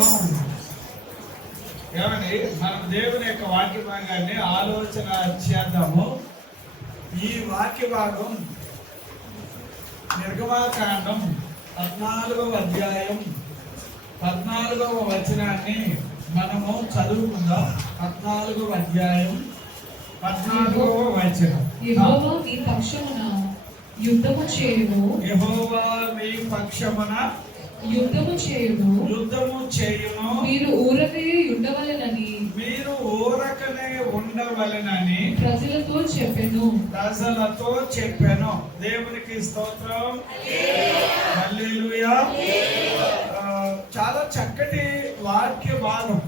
భాగం. ఏమండి, మనం దేవుని యొక్క వాక్య భాగాన్ని ఆలోచన చేద్దాము. ఈ వాక్య భాగం నిర్గమాకాండం 14వ అధ్యాయం 14వ వచనాన్ని మనము చదువుకుందాం. 14వ అధ్యాయం 14వ వచనం. యెహోవా మీ పక్షమున యుద్ధము చేయును. యెహోవా మీ పక్షమున యుద్ధము చేయును. మీరు ఊరకనే ఉండవలెనని ప్రజలతో చెప్పెను. దేవునికి స్తోత్రం. హల్లెలూయా. చాలా చక్కటి వాక్య భాగం.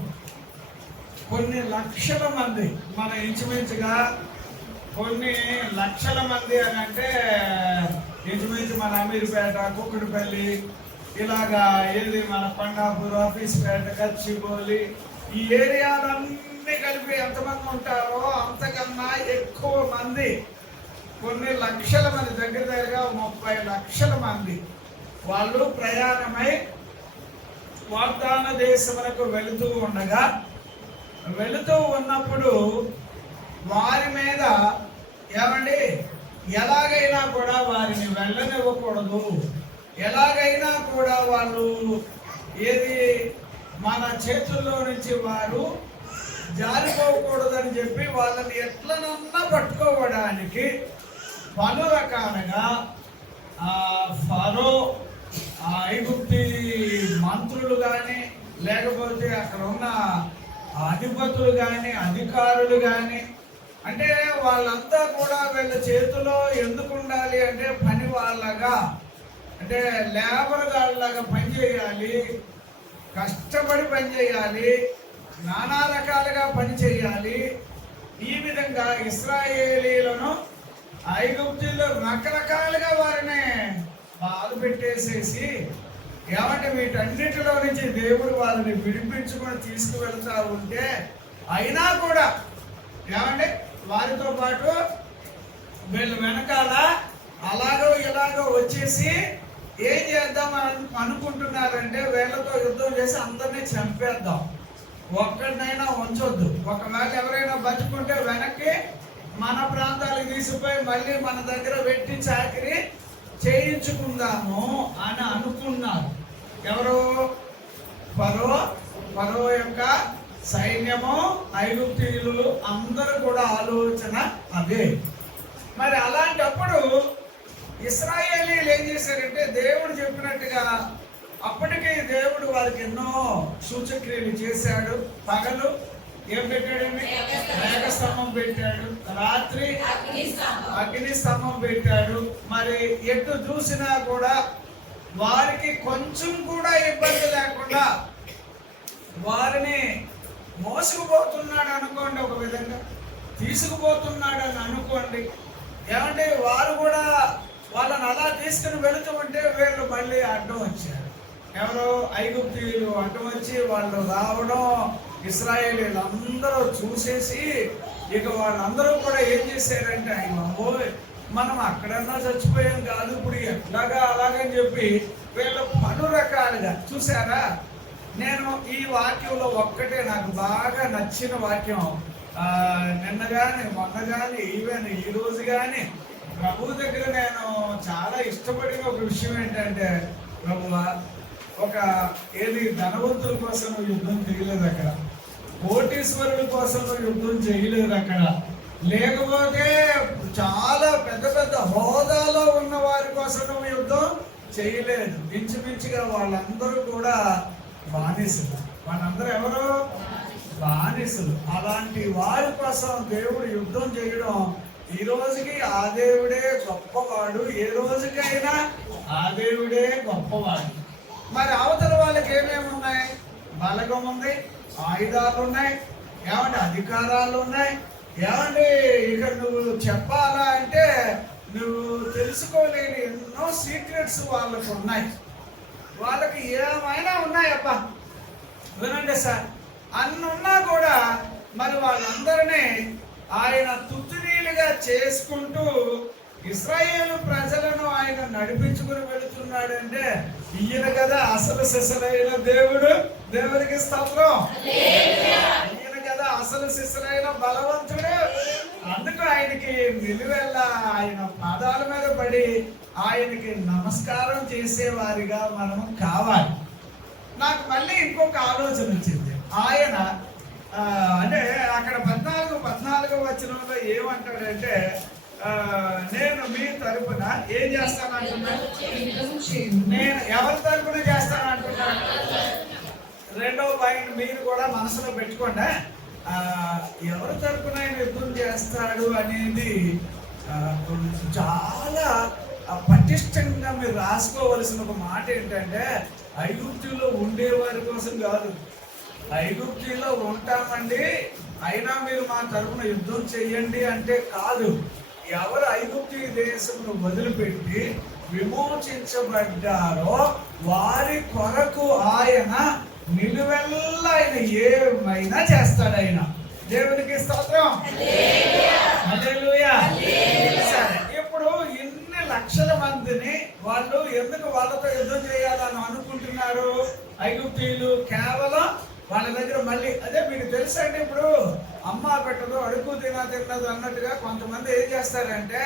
కొన్ని లక్షల మంది, మన ఇంచుమించుగా కొన్ని లక్షల మంది అని అంటే ఇంచుమించు మన అమీర్పేట, కుక్కడిపల్లి, ఇలాగా ఏది మన కొండాపూర్, ఆఫీస్పేట, గచ్చిబౌలి, ఈ ఏరియాలన్నీ కలిపి ఎంతమంది ఉంటారో అంతకన్నా ఎక్కువ మంది, కొన్ని లక్షల మంది, దగ్గర దగ్గరగా 30 లక్షల మంది వాళ్ళు ప్రయాణమై వాగ్దాన దేశములకు వెళుతూ ఉన్నప్పుడు వారి మీద ఏమండి ఎలాగైనా కూడా వారిని వెళ్ళనివ్వకూడదు. ఎలాగైనా కూడా వాళ్ళు ఏది మన చేతుల్లో నుంచి వారు జారిపోకూడదని చెప్పి వాళ్ళని ఎట్లనన్నా పట్టుకోవడానికి పలు రకాలుగా ఫరో, ఐగుప్తి మంత్రులు కానీ, లేకపోతే అక్కడ ఉన్న అధిపతులు కానీ, అధికారులు కానీ, అంటే వాళ్ళంతా కూడా వీళ్ళ చేతిలో ఎందుకు ఉండాలి అంటే పని వాళ్ళగా, అంటే లేబర్ గాళ్ళలాగా పనిచేయాలి, కష్టపడి పనిచేయాలి, నానా రకాలుగా పని చేయాలి. ఈ విధంగా ఇశ్రాయేలీలను ఐగుప్తుల్లో రకరకాలుగా వారిని బాధ పెట్టేసేసి ఏమంటే వీటన్నిటిలో నుంచి దేవుడు వారిని విడిపించుకొని తీసుకువెళ్తా ఉంటే అయినా కూడా ఏమంటే వారితో పాటు వీళ్ళు వెనకాల అలాగో ఇలాగో వచ్చేసి ఏం చేద్దామని అనుకుంటున్నారంటే వీళ్ళతో యుద్ధం చేసి అందరినీ చంపేద్దాం, ఒక్కడినైనా ఉంచొద్దు, ఒకవేళ ఎవరైనా బతుకుంటే వెనక్కి మన ప్రాంతాలకు తీసుకుపోయి మళ్ళీ మన దగ్గర పెట్టి చాకరీ చేయించుకుందాము అని అనుకున్నారు. ఎవరు? ఫరో యొక్క సైన్యము, ఐగుప్తీయులు అందరూ కూడా ఆలోచన అదే. మరి అలాంటప్పుడు ఇశ్రాయేలీలు ఏం చేశారంటే దేవుడు చెప్పినట్టుగా అప్పటికే దేవుడు వారికి ఎన్నో సూచక్రియలు చేశాడు. పగలు ఏం పెట్టాడండి? మేఘస్తంభం పెట్టాడు. రాత్రి అగ్ని స్తంభం పెట్టాడు. మరి ఎటు చూసినా కూడా వారికి కొంచెం కూడా ఇబ్బంది లేకుండా వారిని మోసుకుపోతున్నాడు అనుకోండి, ఒక విధంగా తీసుకుపోతున్నాడు అని అనుకోండి. ఏమంటే వారు కూడా వాళ్ళని అలా తీసుకుని వెళుతూ ఉంటే వీళ్ళు మళ్ళీ అడ్డం వచ్చారు. ఎవరో ఐగుప్తీయులు అడ్డం వచ్చి వాళ్ళు రావడం ఇశ్రాయేలీలు అందరూ చూసేసి ఇక వాళ్ళందరూ కూడా ఏం చేశారంటే అయ్యో మనం అక్కడన్నా చచ్చిపోయాం కాదు, ఇప్పుడు ఎట్లాగా అలాగని చెప్పి వీళ్ళు పలు రకాలుగా చూసారా. నేను ఈ వాక్యంలో ఒక్కటే నాకు బాగా నచ్చిన వాక్యం, నిన్న కానీ మొన్న కానీ ఈవెన్ ఈ రోజు కానీ ప్రభు దగ్గర నేను చాలా ఇష్టపడిన ఒక విషయం ఏంటంటే, ప్రభువా ఒక ఏది ధనవంతుల కోసం యుద్ధం చేయలేదు అక్కడ, కోటీశ్వరుల కోసం యుద్ధం చేయలేదు అక్కడ, లేకపోతే చాలా పెద్ద పెద్ద హోదాలో ఉన్న వారి కోసం యుద్ధం చేయలేదు. ఇంచుమించుగా వాళ్ళందరూ కూడా బానిసలు. వాళ్ళందరూ ఎవరు? బానిసలు. అలాంటి వారి కోసం దేవుడు యుద్ధం చేయడం ఈ రోజుకి ఆ దేవుడే గొప్పవాడు, ఏ రోజుకైనా ఆ దేవుడే గొప్పవాడు. మరి అవతల వాళ్ళకి ఏమేమి ఉన్నాయి? బలగం ఉంది, ఆయుధాలు ఉన్నాయి, ఏమంటే అధికారాలు ఉన్నాయి. ఏమంటే ఇక నువ్వు చెప్పాలా అంటే నువ్వు తెలుసుకోలేని ఎన్నో సీక్రెట్స్ వాళ్ళకు ఉన్నాయి. వాళ్ళకి ఏమైనా ఉన్నాయబ్బా, వినండి సార్, అన్ని ఉన్నా కూడా మరి వాళ్ళందరినీ ఆయన తుత్తునీలుగా చేసుకుంటూ ఇశ్రాయేలు ప్రజలను ఆయన నడిపించుకుని వెళుతున్నాడంటే ఈయన కదా అసలు సిసలైన దేవుడు. దేవునికి స్తోత్రం. ఈయన కదా అసలు సిసలైన బలవంతుడు. అందుకు ఆయనకి నిలువెల్ల ఆయన పాదాల మీద పడి ఆయనకి నమస్కారం చేసేవారిగా మనం కావాలి. నాకు మళ్ళీ ఇంకొక ఆలోచన వచ్చింది. ఆయన అంటే అక్కడ 14 వచనంలో ఏమంటాడంటే నేను మీ తరపున ఏం చేస్తాను అంటున్నాను. నేను ఎవరి తరపున చేస్తాను అంటున్నాను. రెండవ పాయింట్ మీరు కూడా మనసులో పెట్టుకోండి. ఎవరి తరపున ఆయన యుద్ధం చేస్తాడు అనేది చాలా పటిష్టంగా మీరు రాసుకోవలసిన ఒక మాట ఏంటంటే, ఐగుప్తులో ఉండేవారి కోసం కాదు. ఐగుప్తులో ఉంటామండి అయినా మీరు మా తరపున యుద్ధం చెయ్యండి అంటే కాదు. ఎవరు ఐగుప్తు దేశమును వదిలిపెట్టి విమోచించబడ్డారో వారి కొరకు ఆయన నిలువెల్ల ఆయన ఏమైనా చేస్తాడు. ఆయన దేవునికి స్తోత్రం. హల్లెలూయా. సరే, ఇప్పుడు ఇన్ని లక్షల మందిని వాళ్ళు ఎందుకు వాళ్ళతో యుద్ధం చేయాలని అనుకుంటున్నారు? ఐగుప్తీయులు కేవలం వాళ్ళ దగ్గర మళ్ళీ అదే మీకు తెలుసండి. ఇప్పుడు అమ్మ పెట్టదు అడుగు తిన్నది అన్నట్టుగా కొంతమంది ఏం చేస్తారంటే,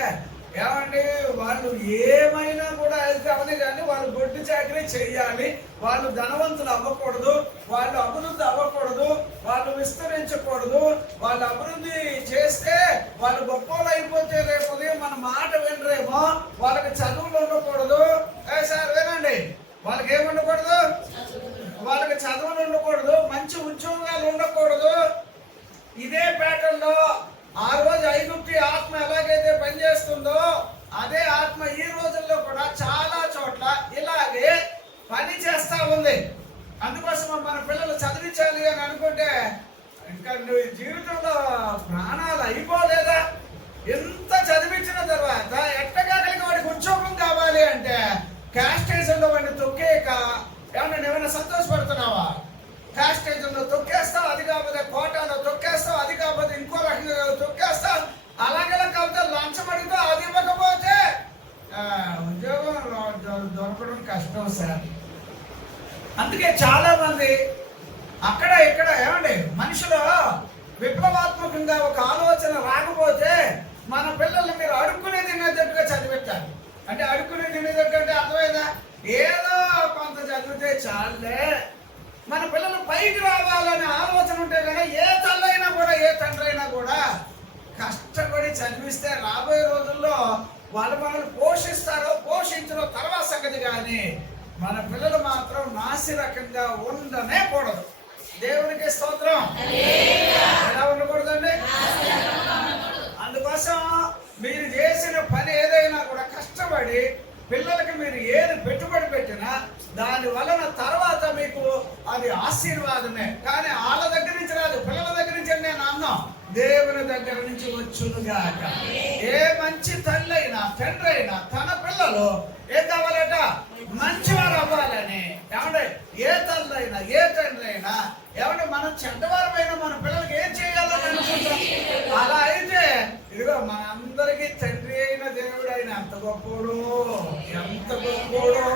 ఏమండి వాళ్ళు ఏమైనా కూడా అయితే అవని కానీ వాళ్ళు గొడ్డు చాకరీ చెయ్యాలి, వాళ్ళు ధనవంతులు అవ్వకూడదు, వాళ్ళు అభివృద్ధి అవ్వకూడదు, వాళ్ళు విస్తరించకూడదు, వాళ్ళు అభివృద్ధి చేస్తే వాళ్ళు గొప్పలు అయిపోతే రేపు ఉదయం మన మాట వినరేమో, వాళ్ళకి చదువులు ఉండకూడదు. సార్ వినండి, వాళ్ళకి ఏమి ఉండకూడదు? వాళ్ళకి చదువులు ఉండకూడదు, మంచి ఉద్యోగాలు ఉండకూడదు. ఇదే ప్యాటర్న్లో ఆ రోజు ఐగుప్తి ఆత్మ ఎలాగైతే పనిచేస్తుందో అదే ఆత్మ ఈ రోజుల్లో కూడా చాలా చోట్ల ఇలాగే పని చేస్తా ఉంది. అందుకోసం మన పిల్లలు చదివించాలి అని అనుకుంటే ఇంకా నువ్వు జీవితంలో ప్రాణాలు అయిపోలేదా? ఎంత చదివించిన తర్వాత ఎట్టగాకలికి వాడికి ఉద్యోగం కావాలి అంటే క్యాస్టేషన్లో వాడిని తొక్కేక ఏమైనా సంతోషపడుతున్నావా? క్యాస్టేషన్లో తొక్కేస్తావు, అది కాకపోతే కోటాలో తొక్కేస్తావు, అది కాకపోతే ఇంకో రకంగా తొక్కేస్తావు. అలాగే కాకపోతే లంచం అడిగితే అది ఇవ్వకపోతే ఉద్యోగం దొరకడం కష్టం సార్. అందుకే చాలా మంది అక్కడ ఇక్కడ ఏమండి మనుషులు విప్లవాత్మకంగా ఒక ఆలోచన రాకపోతే మన పిల్లల్ని మీరు అడుక్కునే తినేటట్టుగా చదివిస్తారు. అంటే అడుక్కునే తినేటట్టు అంటే అర్థమైందా? ఏదో కొంత చదివితే చాలే, మన పిల్లలు పైకి రావాలనే ఆలోచన ఉంటే కానీ ఏ తల్లైనా కూడా ఏ తండ్రి అయినా కూడా కష్టపడి చదివిస్తే రాబోయే రోజుల్లో వాళ్ళు మనల్ని పోషిస్తారో పోషించరో తర్వాత సంగతి. కానీ మన పిల్లలు మాత్రం నాసిరకంగా ఉండనే కూడదు. దేవునికి స్తోత్రం. ఎలా ఉండకూడదండి? అందుకోసం మీరు చేసిన పని ఏదైనా కూడా కష్టపడి పిల్లలకి మీరు ఏది పెట్టుబడి పెట్టినా దాని వలన తర్వాత మీకు అది ఆశీర్వాదమే. కానీ వాళ్ళ దగ్గర నుంచి రాదు, పిల్లల దగ్గర నుంచి నేను అన్నాం దేవుని దగ్గర నుంచి వచ్చునుగాక. ఏ మంచి తల్లి అయినా తండ్రి అయినా తన పిల్లలు ఏం కావాలట? మంచివారు అవ్వాలని. ఏమంటే ఏ తల్లి అయినా ఏ తండ్రి అయినా ఏమంటే మనం చెడ్డవారమైన మన పిల్లలకి ఏం చేయాలని అనుకుంటాం. అలా అయితే ఇదిగో మనందరికీ తండ్రి అయిన దేవుడు ఆయన ఎంత గొప్పోడు, ఎంత గొప్పోడు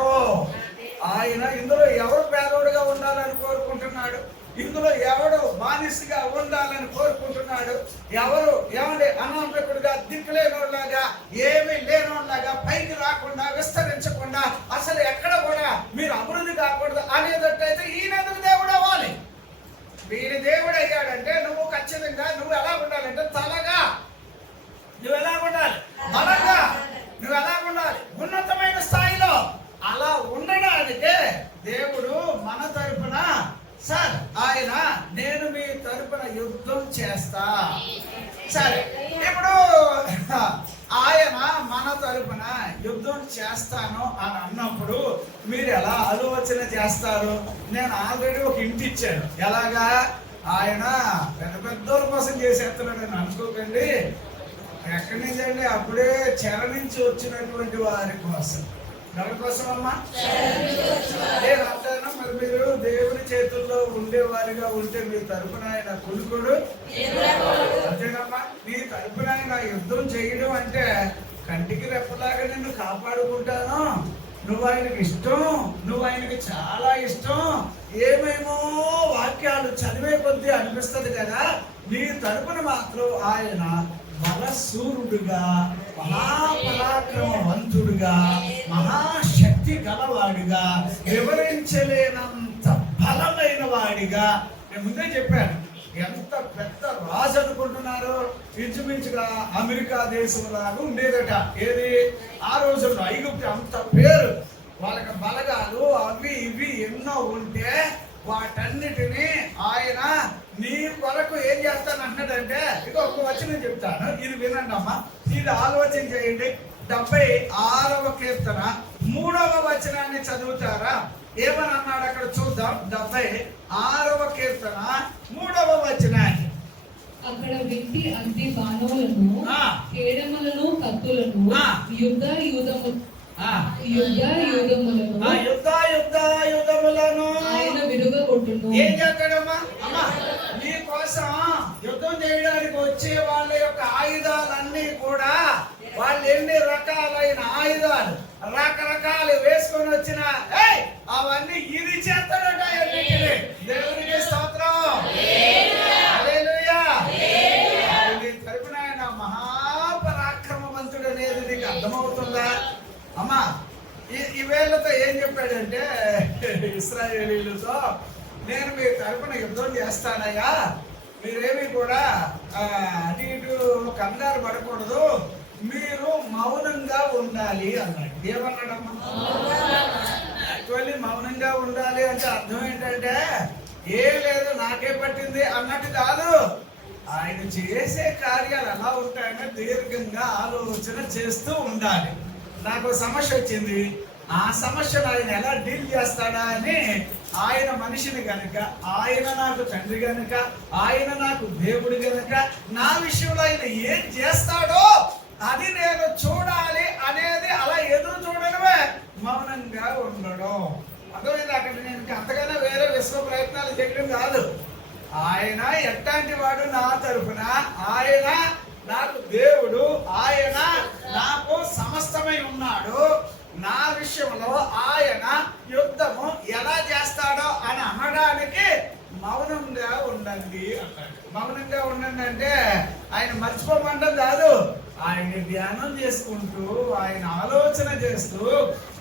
ఆయన. ఇందులో ఎవరు పేదోడుగా ఉండాలని కోరుకుంటున్నాడు? ఇందులో ఎవడు బానిసగా ఉండాలని కోరుకుంటున్నాడు? ఎవరు ఏమంటే అనామకుడుగా దిక్కులేనోళ్ళగా ఏమీ లేనోళ్ళగా పైకి రాకుండా విస్తరించకుండా అసలు ఎక్కడ కూడా మీరు అభివృద్ధి కాకూడదు అనేటట్టయితే ఈయనెందుకు దేవుడు అవ్వాలి? వీరి దేవుడు అయ్యాడంటే నువ్వు ఖచ్చితంగా నువ్వు ఎలా ఉండాలంటే తలగా నువ్వు ఎలా ఉండాలి, బలంగా నువ్వు ఎలా ఉండాలి, ఉన్నతమైన స్థాయిలో అలా ఉండడానికే దేవుడు మన తరపున సార్ ఆయన నేను మీ తరపున యుద్ధం చేస్తా. సరే, ఇప్పుడు ఆయన మన తరపున యుద్ధం చేస్తాను అని అన్నప్పుడు మీరు ఎలా ఆలోచన చేస్తారు? నేను ఆల్రెడీ ఒక ఇంటి ఇచ్చాను. ఎలాగా? ఆయన పెద్ద పెద్దోళ్ళ కోసం చేసేస్తున్నాడు అని అనుకోకండి. ఎక్కడి నుంచి అండి? అప్పుడే చెర నుంచి వచ్చినటువంటి వారి కోసం. ఎవరి కోసం అమ్మా? నేను అంటాను మరి మీరు దేవుని చేతుల్లో ఉండేవారిగా ఉంటే మీ తరపున ఆయన కులుకుడు అంతేనమ్మా. మీ తరపున ఆయన యుద్ధం చేయడం అంటే కంటికి రెప్పలాగా నిన్ను కాపాడుకుంటాను, నువ్వు ఆయనకి ఇష్టం, నువ్వు ఆయనకి చాలా ఇష్టం. ఏమేమో వాక్యాలు చదివే కొద్దీ అనిపిస్తుంది కదా, నీ తరపున మాత్రం ఆయన బలశూరుడుగా, మహాపరాక్రమవంతుడుగా, మహాశక్తి గలవాడిగా, వివరించలేనంత బలమైన వాడిగా. నేను ముందే చెప్పాను, ఎంత పెద్ద రాజు అనుకుంటున్నారు, ఇంచుమించుగా అమెరికా దేశంలాగా ఉండేదట. ఏది ఆ రోజుల్లో ఐగుప్తు అంత పేరు, వాళ్ళకి బలగాలు అవి ఇవి ఎన్నో ఉంటే వాటన్నిటినీ ఆయన నీ కొరకు ఏం చేస్తాను అన్నాడంటే, ఇక ఒక వచనం చెప్తాను, ఇది వినండి అమ్మా, ఇది ఆలోచన చేయండి. 76వ కీర్తన 3వ వచనాన్ని చదువుతారా? ఏమని అన్నాడు అక్కడ చూద్దాం. 76వ కీర్తన 3వ వచనాన్ని. అక్కడ వెండి అగ్ని బాణములను, కేడములను, కత్తులను, యుద్ధములను ఆయన విరుగగొట్టును. ఏం చేస్తాడమ్మా? అమ్మా, నీ కోసం యుద్ధం చేయడానికి వచ్చే వాళ్ళ యొక్క ఆయుధాలన్నీ కూడా, వాళ్ళు ఎన్ని రకాలైన ఆయుధాలు రకరకాలు వేసుకొని వచ్చిన అవన్నీ ఇది చేస్తాడట. దేవునికి స్తోత్రం. హల్లెలూయా. నీ తరపున ఆయన మహాపరాక్రమవంతుడు అనేది నీకు అర్థమవుతుందా అమ్మా? ఈ వేళ్లతో ఏం చెప్పాడంటే ఇశ్రాయేలీలతో, నేను మీ తరపున యుద్ధం చేస్తానయ్యా, మీరేమి కూడా అటు ఇటు కంగారు పడకూడదు, మీరు మౌనంగా ఉండాలి అన్నాడు. ఏమన్నాడమ్మా? యాక్చువల్లీ మౌనంగా ఉండాలి అంటే అర్థం ఏంటంటే, ఏం లేదు నాకే పట్టింది అన్నట్టు కాదు. ఆయన చేసే కార్యాలు ఎలా ఉంటాయంటే దీర్ఘంగా ఆలోచన చేస్తూ ఉండాలి. నాకు సమస్య వచ్చింది, ఆ సమస్యను ఆయన ఎలా డీల్ చేస్తాడా అని, ఆయన మనిషిని గనుక, ఆయన నాకు తండ్రి గనుక, ఆయన నాకు దేవుడు గనుక, నా విషయంలో ఆయన ఏం చేస్తాడో అది నేను చూడాలి అనేది, అలా ఎదురు చూడడమే మౌనంగా ఉండడం. అర్థమైంది? అక్కడ నేను అంతకన్నా వేరే విశ్వ ప్రయత్నాలు చేయడం కాదు. ఆయన ఎట్లాంటి వాడు నా తరఫున, ఆయన నాకు దేవుడు, ఆయన నాకు సమస్తమై ఉన్నాడు, నా విషయంలో ఆయన యుద్ధము ఎలా చేస్తాడో అని అనడానికి మౌనంగా ఉండండి అన్నాడు. మౌనంగా ఉండండి అంటే ఆయన మర్చిపోమండం కాదు, ఆయన ధ్యానం చేసుకుంటూ, ఆయన ఆలోచన చేస్తూ,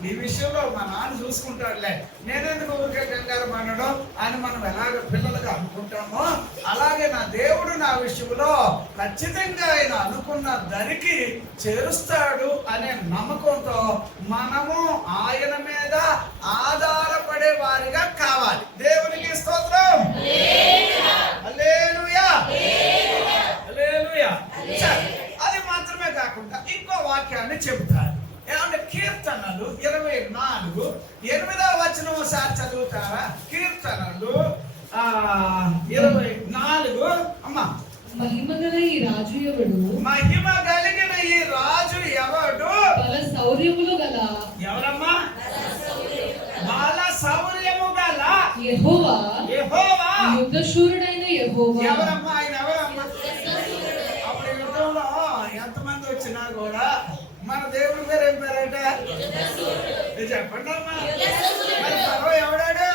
ఈ విషయంలో మా నాన్న చూసుకుంటాడులే, నేనెందుకు ఊరికే కంగారు పడడం అని మనం ఎలాగ పిల్లలుగా అనుకుంటామో, అలాగే నా దేవుడు నా విషయంలో ఖచ్చితంగా ఆయన అనుకున్న దరికి చేరుస్తాడు అనే నమ్మకంతో మనము ఆయన మీద ఆధారపడే వారిగా కావాలి. దేవునికి స్తోత్రం. హల్లెలూయా. హల్లెలూయా. అది మాత్రమే కాకుండా ఇంకో వాక్యాన్ని చెబుతారు. ఏమంటే కీర్తనలు 24 8వ వచనం ఒకసారి చదువుతారా? కీర్తనలు 24 అమ్మా. మహిమ గల ఈ రాజు ఎవడు? మహిమ కలిగిన ఈ రాజు ఎవడు? బల శౌర్యములు గల. ఎవరమ్మా? బల శౌర్యము గల యెహోవా. యెహోవా. యుద్ధశూరుడైన యెహోవా. ఎవరమ్మా? ఆయన ఎవరమ్మా? అప్పుడు యుద్ధంలో ఎంతమంది వచ్చినా కూడా మన దేవుడి పేరు ఏం పేరట? చెప్పండి అమ్మా. మరి పర్వ ఎవడాడు?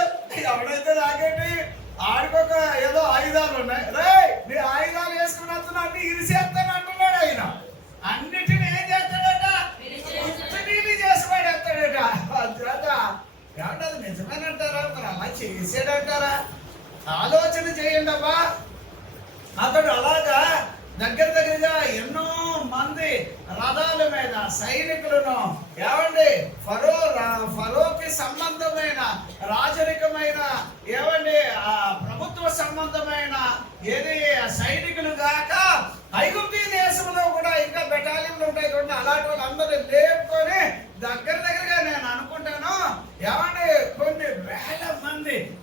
ఎవడైతే రాకేటి ఆడికొక ఏదో ఆయుధాలు ఉన్నాయి, రే నీ ఆయుధాలు వేసుకుని వస్తున్నా ఇది చేస్తాను అంటున్నాడు. ఆయన అన్నిటిని ఏం చేస్తాడట? ఉత్తిని చేసి పడేస్తాడట. ఏమంటారు? నిజమేనంటారా? మరి అలా చేసాడంటారా? ఆలోచన చేయండి అబ్బా. అతడు అలాగా దగ్గరగా ఎన్నో మంది రథాల మీద సైనికులను, ఏమండి ఫరోకి సంబంధమైన రాజరికమైన, ఏమండి ప్రభుత్వ సంబంధమైన ఏది సైనికులు గాక ఐగుప్తు దేశంలో కూడా ఇంకా బెటాలియన్లు ఉంటాయి చూడండి, అలాంటి వాళ్ళందరూ లేపుకొని దగ్గరగా నేను అనుకుంటాను, ఏమండి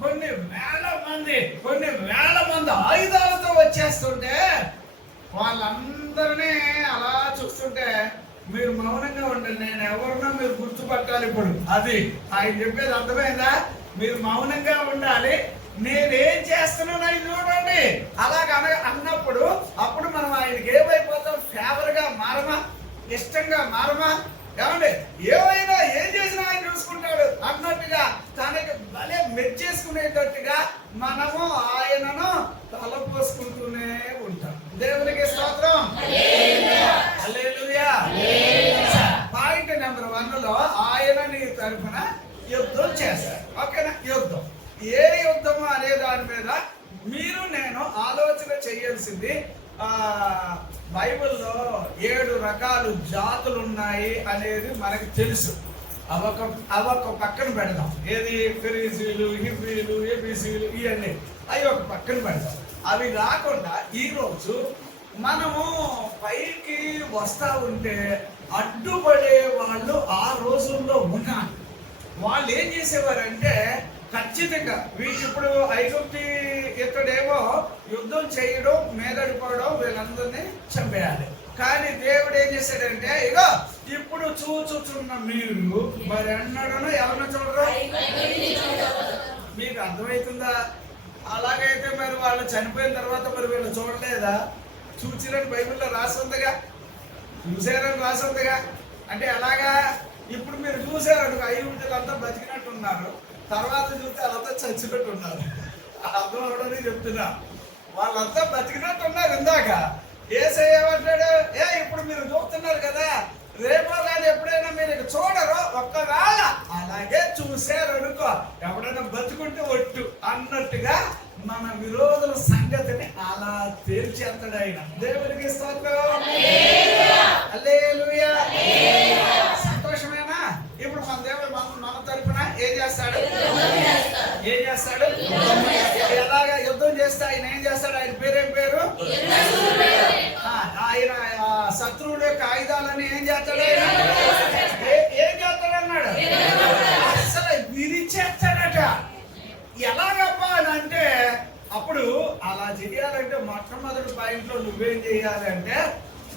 కొన్ని వేల మంది ఆయుధాలతో వచ్చేస్తుంటే వాళ్ళందరినీ అలా చూస్తుంటే మీరు మౌనంగా ఉండండి. నేను ఎవరినో మీరు గుర్తుపట్టాలి. ఇప్పుడు అది ఆయన చెప్పేది అర్థమైందా? మీరు మౌనంగా ఉండాలి, నేనేం చేస్తున్నాను ఆయన చూడండి. అలాగ అన్నప్పుడు అప్పుడు మనం ఆయనకి ఏమైపోతాం? ఫేవర్ గా మారమా? ఇష్టంగా మారమా? ఏమండి, ఏమైనా ఏం చేసినా ఆయన చూసుకుంటాడు అన్నట్టుగా తనకి భలే మెచ్చేసుకునేటట్టుగా మనము ఆయనను తలపోసుకుంటూనే ఉంటాం. దేవునికి స్తోత్రం. హల్లెలూయా. పాయింట్ నెంబర్ 1లో ఆయన నీ తరఫున యుద్ధం చేశాడు. ఓకేనా? యుద్ధం, ఏ యుద్ధము అనే దాని మీద మీరు నేను ఆలోచన చేయాల్సింది. బైబిల్లో 7 రకాలు జాతులు ఉన్నాయి అనేది మనకి తెలుసు. అవొక పక్కన పెడదాం. ఏది? ఫెరీజీలు, హిబ్రీలు, ఏబీసీలు, ఇవన్నీ అవి ఒక పక్కన పెడదాం. అవి కాకుండా ఈరోజు మనము పైకి వస్తా ఉంటే అడ్డుపడే వాళ్ళు ఆ రోజుల్లో ఉన్నారు. వాళ్ళు ఏం చేసేవారంటే ఖచ్చితంగా ఇప్పుడు ఐగుప్తి ఇతడేమో యుద్ధం చేయడం, మీదడిపోవడం, వీళ్ళందరినీ చంపేయాలి. కానీ దేవుడు ఏం చేశాడంటే, ఇగో ఇప్పుడు చూచుచున్న మీరు మరి అన్నాడను ఎవరిని చూడరు. మీకు అర్థమవుతుందా? అలాగైతే మరి వాళ్ళు చనిపోయిన తర్వాత మరి వీళ్ళు చూడలేదా? చూచిరని బైబిల్లో రాస్తుందిగా, చూసారని రాస్తుందిగా. అంటే అలాగా ఇప్పుడు మీరు చూసారు, ఐగుప్తులంతా బతికినట్టున్నారు, తర్వాత చూస్తే వాళ్ళంతా చచ్చినట్టు ఉన్నారు. అర్థం అవడని చెప్తున్నా. వాళ్ళంతా బతికినట్టు ఉన్నారు. ఇందాక యేసయ్య ఏమంటాడు? ఇప్పుడు మీరు చూస్తున్నారు కదా, రేపో కానీ ఎప్పుడైనా మీరు చూడరు. ఒక్కవేళ అలాగే చూశారు అనుకో, ఎప్పుడైనా బతుకుంటే ఒట్టు అన్నట్టుగా మన విరోధుల సంగతిని అలా తేల్చేస్తాడు ఆయన. దేవునికి స్తోత్రం. హల్లెలూయా. సంతోషమేనా? ఇప్పుడు మన దేవుడు మన తరపున ఏం చేస్తాడు? ఎలాగా యుద్ధం చేస్తే ఆయన ఏం చేస్తాడు? ఆయన పేరేం పేరు? ఆయన శత్రువుల యొక్క ఆయుధాలని ఏం చేస్తాడు? ఏం చేస్తాడు అన్నాడు? అసలు విరిచేస్తాడట. ఎలాగప్పా అని అంటే, అప్పుడు అలా చేయాలంటే మొట్టమొదటి పాయింట్లో నువ్వేం చేయాలంటే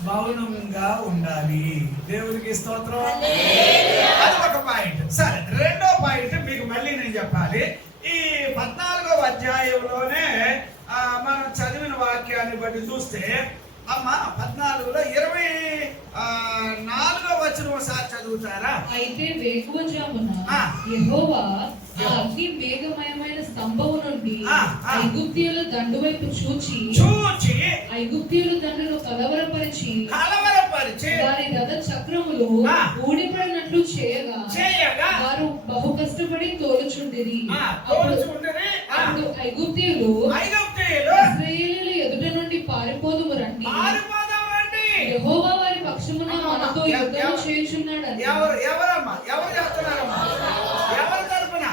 మౌనంగా ఉండాలి. దేవునికి స్తోత్రం. అది ఒక పాయింట్. సరే, రెండో పాయింట్ మీకు మళ్ళీ నేను చెప్పాలి. ఈ 14వ అధ్యాయంలోనే మనం చదివిన వాక్యాన్ని బట్టి చూస్తే, అమ్మ 14లో 24వ వచనం ఒకసారి చదువుతారా? అయితే వేకువజామున యెహోవా ఆ అగ్ని మేఘమయమైన స్తంభము నుండి ఐగుప్తీయుల దండు వైపు చూచి ఐగుప్తీయుల దండును కలవరపరిచి వారి రథ చక్రములు ఊడిపడినట్లు చేయగా వారు బహు కష్టపడి తోలుచుండిరి. అప్పుడు ఐగుప్తీయులు ఇశ్రాయేలీయుల ఎదుట నుండి పారిపోదుము రండి, యెహోవా వారి పక్షమున మనతో యుద్ధం చేయుచున్నాడని. ఎవరు చేస్తున్నారమ్మా? ఎవరి తరపున?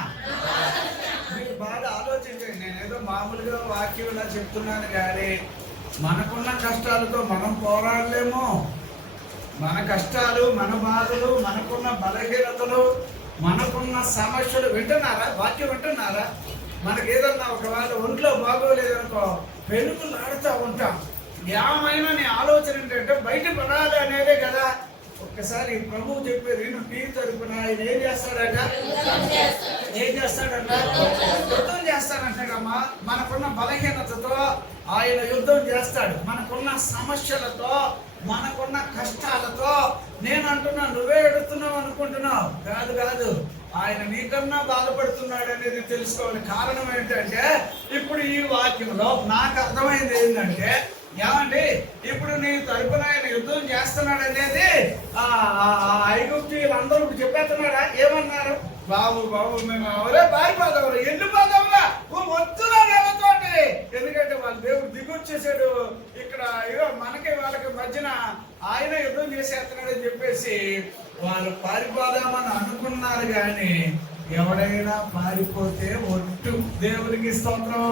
మీరు బాగా ఆలోచించండి. నేనేదో మామూలుగా వాక్యం ఇలా చెప్తున్నాను కానీ మనకున్న కష్టాలతో మనం పోరాడలేము. మన కష్టాలు, మన బాధలు, మనకున్న బలహీనతలు, మనకున్న సమస్యలు వింటున్నారా? వాక్యం వింటున్నారా? మనకేదన్నా ఒకవేళ ఒంట్లో బాగోలేదనుకో పెనుగులు ఆడుతూ ఉంటాం. ఏమైనా నీ ఆలోచన ఏంటంటే బయట పడాలి అనేదే కదా. ఒక్కసారి ప్రభువు చెప్పేది నీ తరపున ఆయన ఏం చేస్తాడట? యుద్ధం చేస్తాడంటాడమ్మా. మనకున్న బలహీనతతో ఆయన యుద్ధం చేస్తాడు. మనకున్న సమస్యలతో, మనకున్న కష్టాలతో. నేను అంటున్నా, నువ్వే ఎడుతున్నావు అనుకుంటున్నావు. కాదు, ఆయన నీకన్నా బాధపడుతున్నాడు అనేది తెలుసుకోవాలి. కారణం ఏంటంటే, ఇప్పుడు ఈ వాక్యంలో నాకు అర్థమైంది ఏంటంటే, ఏమండి ఇప్పుడు నీ తరపున ఆయన యుద్ధం చేస్తున్నాడు అనేది ఐగుప్తీయులు అందరూ చెప్పేస్తున్నాడా? ఏమన్నారు? బాబు మేము ఎవరే పారిపోదాం, వెళ్ళిపోదాంరా, వద్దురా నెలతోటి. ఎందుకంటే వాళ్ళ దేవుడు దిగొచ్చేసాడు. ఇక్కడ ఇగో మనకి వాళ్ళకి మధ్యన ఆయన యుద్ధం చేసేస్తున్నాడని చెప్పేసి వాళ్ళు పారిపోదామని అనుకున్నారు. కానీ ఎవడైనా పారిపోతే ఒట్టు. దేవునికి స్తోత్రం.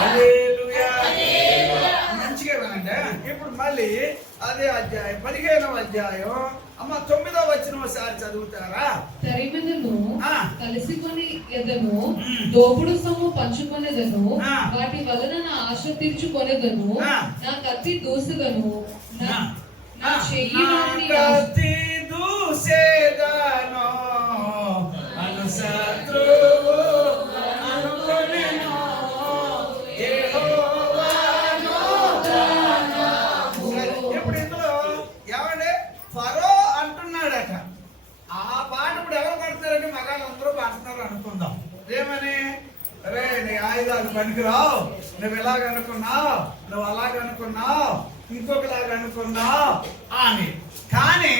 హల్లెలూయా. మంచిగా వినండి. ఇప్పుడు మళ్ళీ అదే అధ్యాయం 15వ అధ్యాయం అమ్మ 9వ వచనం ఒకసారి చదువుతారా? తరిమెదను కలిసికొని ఎదను, దోపుడు సొమ్ము పంచుకొనేదను, వాటి వలన నా ఆశ తీర్చుకొనేదను, నా కత్తి దూసెదను, నా చెయ్యి కత్తి దూసేదను, అను శత్రువు అనుకొనెను, యెహోవాను. ఇప్పుడు ఇందులో ఏమండి రావు, నువ్వు ఇలాగనుకున్నావు, నువ్వు అలాగనుకున్నావు, ఇంకొకలాగా అనుకున్నావు అని. కానీ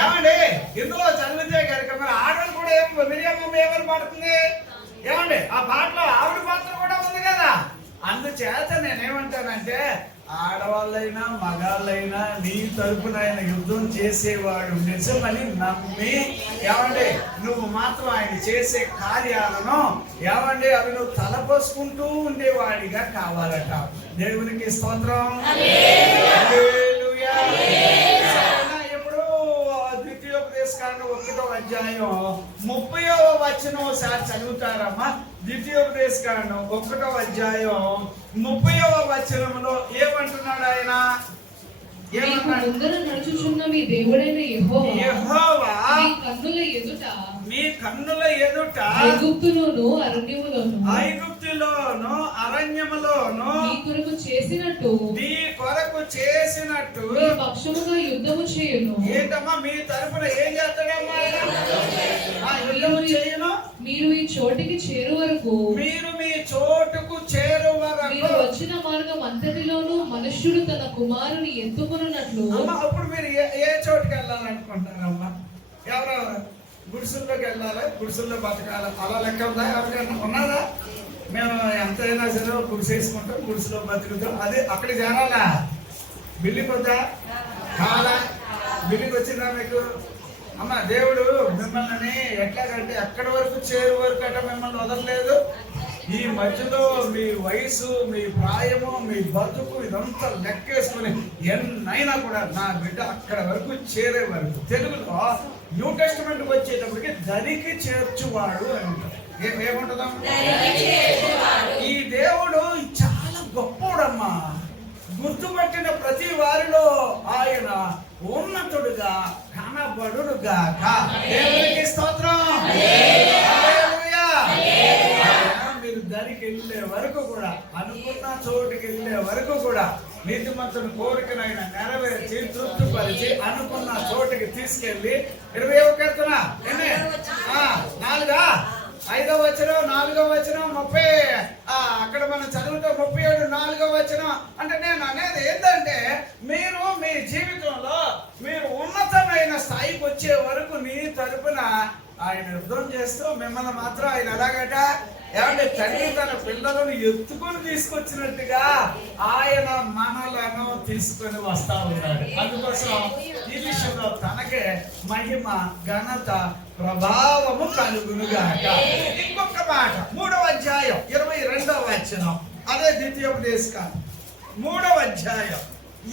ఏమండి ఇందులో చదివితే కనుక మరి ఆడవాళ్ళు కూడా మిరియామ్మ ఏమని పాడుతుంది ఏమండి? ఆ పాటలో ఆవిడ పాత్ర కూడా ఉంది కదా. అందుచేత నేనేమంటానంటే ఆడవాళ్ళైనా మగాళ్ళైనా నీ తరపున ఆయన యుద్ధం చేసేవాడు నిజమని నమ్మి ఏమండి నువ్వు మాత్రం ఆయన చేసే కార్యాలను ఏమండి అవి నువ్వు తలపోసుకుంటూ ఉండేవాడిగా కావాలట. దేవునికి స్తోత్రం. హల్లెలూయా. ఇప్పుడు ద్వితీయోపదేశకాండం 1వ అధ్యాయం 30వ వచనం ఒకసారి చదువుతారమ్మా. ద్వితీయోపదేశకాండం 1వ అధ్యాయం 30వ వచనంలో ఏమంటున్నాడు ఆయన? నడుచుచున్న మీ దేవుడైన యెహోవా మీ కన్నుల ఎదుట ఐగుప్తులోను అరణ్యములోను నీ కొరకు చేసినట్టు మీ పక్షముగా యుద్ధము చేయును. ఏంటమ్మా మీ తరపున ఏం చేస్తాడమ్మా? యుద్ధము చేయును. మీరు ఈ చోటికి చేరు వరకు మీరు వచ్చిన మార్గం అంతటిలోనూ మనుష్యుడు తన కుమారుని ఎత్తుకున్నట్లు. అప్పుడు మీరు ఏ చోటుకి వెళ్ళాలనుకుంటారమ్మా? ఎవరెవరు గుడిసెల్లోకి వెళ్ళాలి, గుడిసెల్లో బతకాలి, అలా లెక్క ఉందా? ఎవరికైనా ఉన్నదా? మేము ఎంతైనా సరే గుడిసేసుకుంటాం, గుడిసెలో బతుకుతాం. అదే అక్కడికి చేరాలా? బిల్లికి వద్దా? కావాలా? బిల్లికి వచ్చిందా మీకు? అమ్మ దేవుడు మిమ్మల్ని ఎట్లాగంటే ఎక్కడి వరకు చేరు వరకు అట మిమ్మల్ని వదలలేదు. ఈ మధ్యలో మీ వయసు, మీ ప్రాయము, మీ బతుకు ఇదంతా లెక్కేసుకుని ఎన్నైనా కూడా నా బిడ్డ అక్కడ వరకు చేరే వరకు. తెలుగులో న్యూ టెస్టిమెంట్ వచ్చేటప్పటికి దరికి చేర్చువాడు అంటారు. ఏముంటుందా? ఈ దేవుడు చాలా గొప్పోడమ్మా. గుర్తుపట్టిన ప్రతి వారిలో ఆయన ఉన్నతుడుగా కనబడుగాక. దేవునికి స్తోత్రం. మీరు దరికి వెళ్ళే వరకు కూడా, అనుకున్న చోటుకి వెళ్ళే వరకు కూడా నీతిమంతుని కోరికనైనా నెరవేర్చి తృప్తిపరిచి అనుకున్న చోటుకి తీసుకెళ్లి 21 కీర్తన 5వ వచనం 4వ వచనం 30 అక్కడ మనం చదువుతో 37 4వ వచనం. అంటే నేను అనేది ఏంటంటే మీరు మీ జీవితంలో మీరు ఉన్నతమైన స్థాయికి వచ్చే వరకు నీ తరపున ఆయన యుద్ధం చేస్తూ మిమ్మల్ని మాత్రం ఆయన ఎలాగట ఏమంటే తండ్రి తన పిల్లలను ఎత్తుకొని తీసుకొచ్చినట్టుగా ఆయన మనలను తీసుకొని వస్తా ఉన్నాడు. అందుకోసం ఈ విషయంలో తనకే మహిమ ఘనత ప్రభావము కలుగునుగాక. ఇంకొక మాట 3వ అధ్యాయం 22వ వచనం. అదే ద్వితీయోపదేశకాండం 3వ అధ్యాయం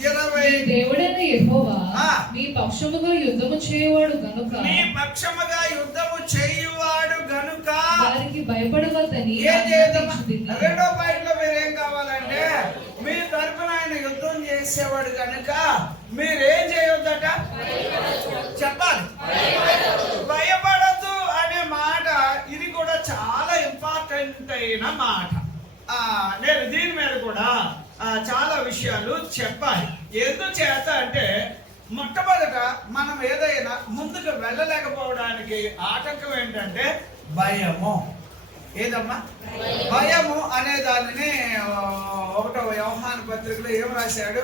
20. దేవుడైన యెహోవా మీ పక్షముగా యుద్ధము చేయువాడు గనుక వారికి భయపడవద్దని. రెండో పాయింట్లో మీరేం కావాలంటే మీ తరపున ఆయన యుద్ధం చేసేవాడు కనుక మీరేం చేయొద్దట చెప్పాలి. భయపడద్దు అనే మాట ఇది కూడా చాలా ఇంపార్టెంట్ అయిన మాట. నేను దీని మీద కూడా చాలా విషయాలు చెప్పాలి. ఎందుచేత అంటే మొట్టమొదట మనం ఏదైనా ముందుకు వెళ్ళలేకపోవడానికి ఆటంకం ఏంటంటే భయము. ఏదమ్మా భయము అనే దానిని 1వ యోహాను పత్రికలో ఏం రాశాడు?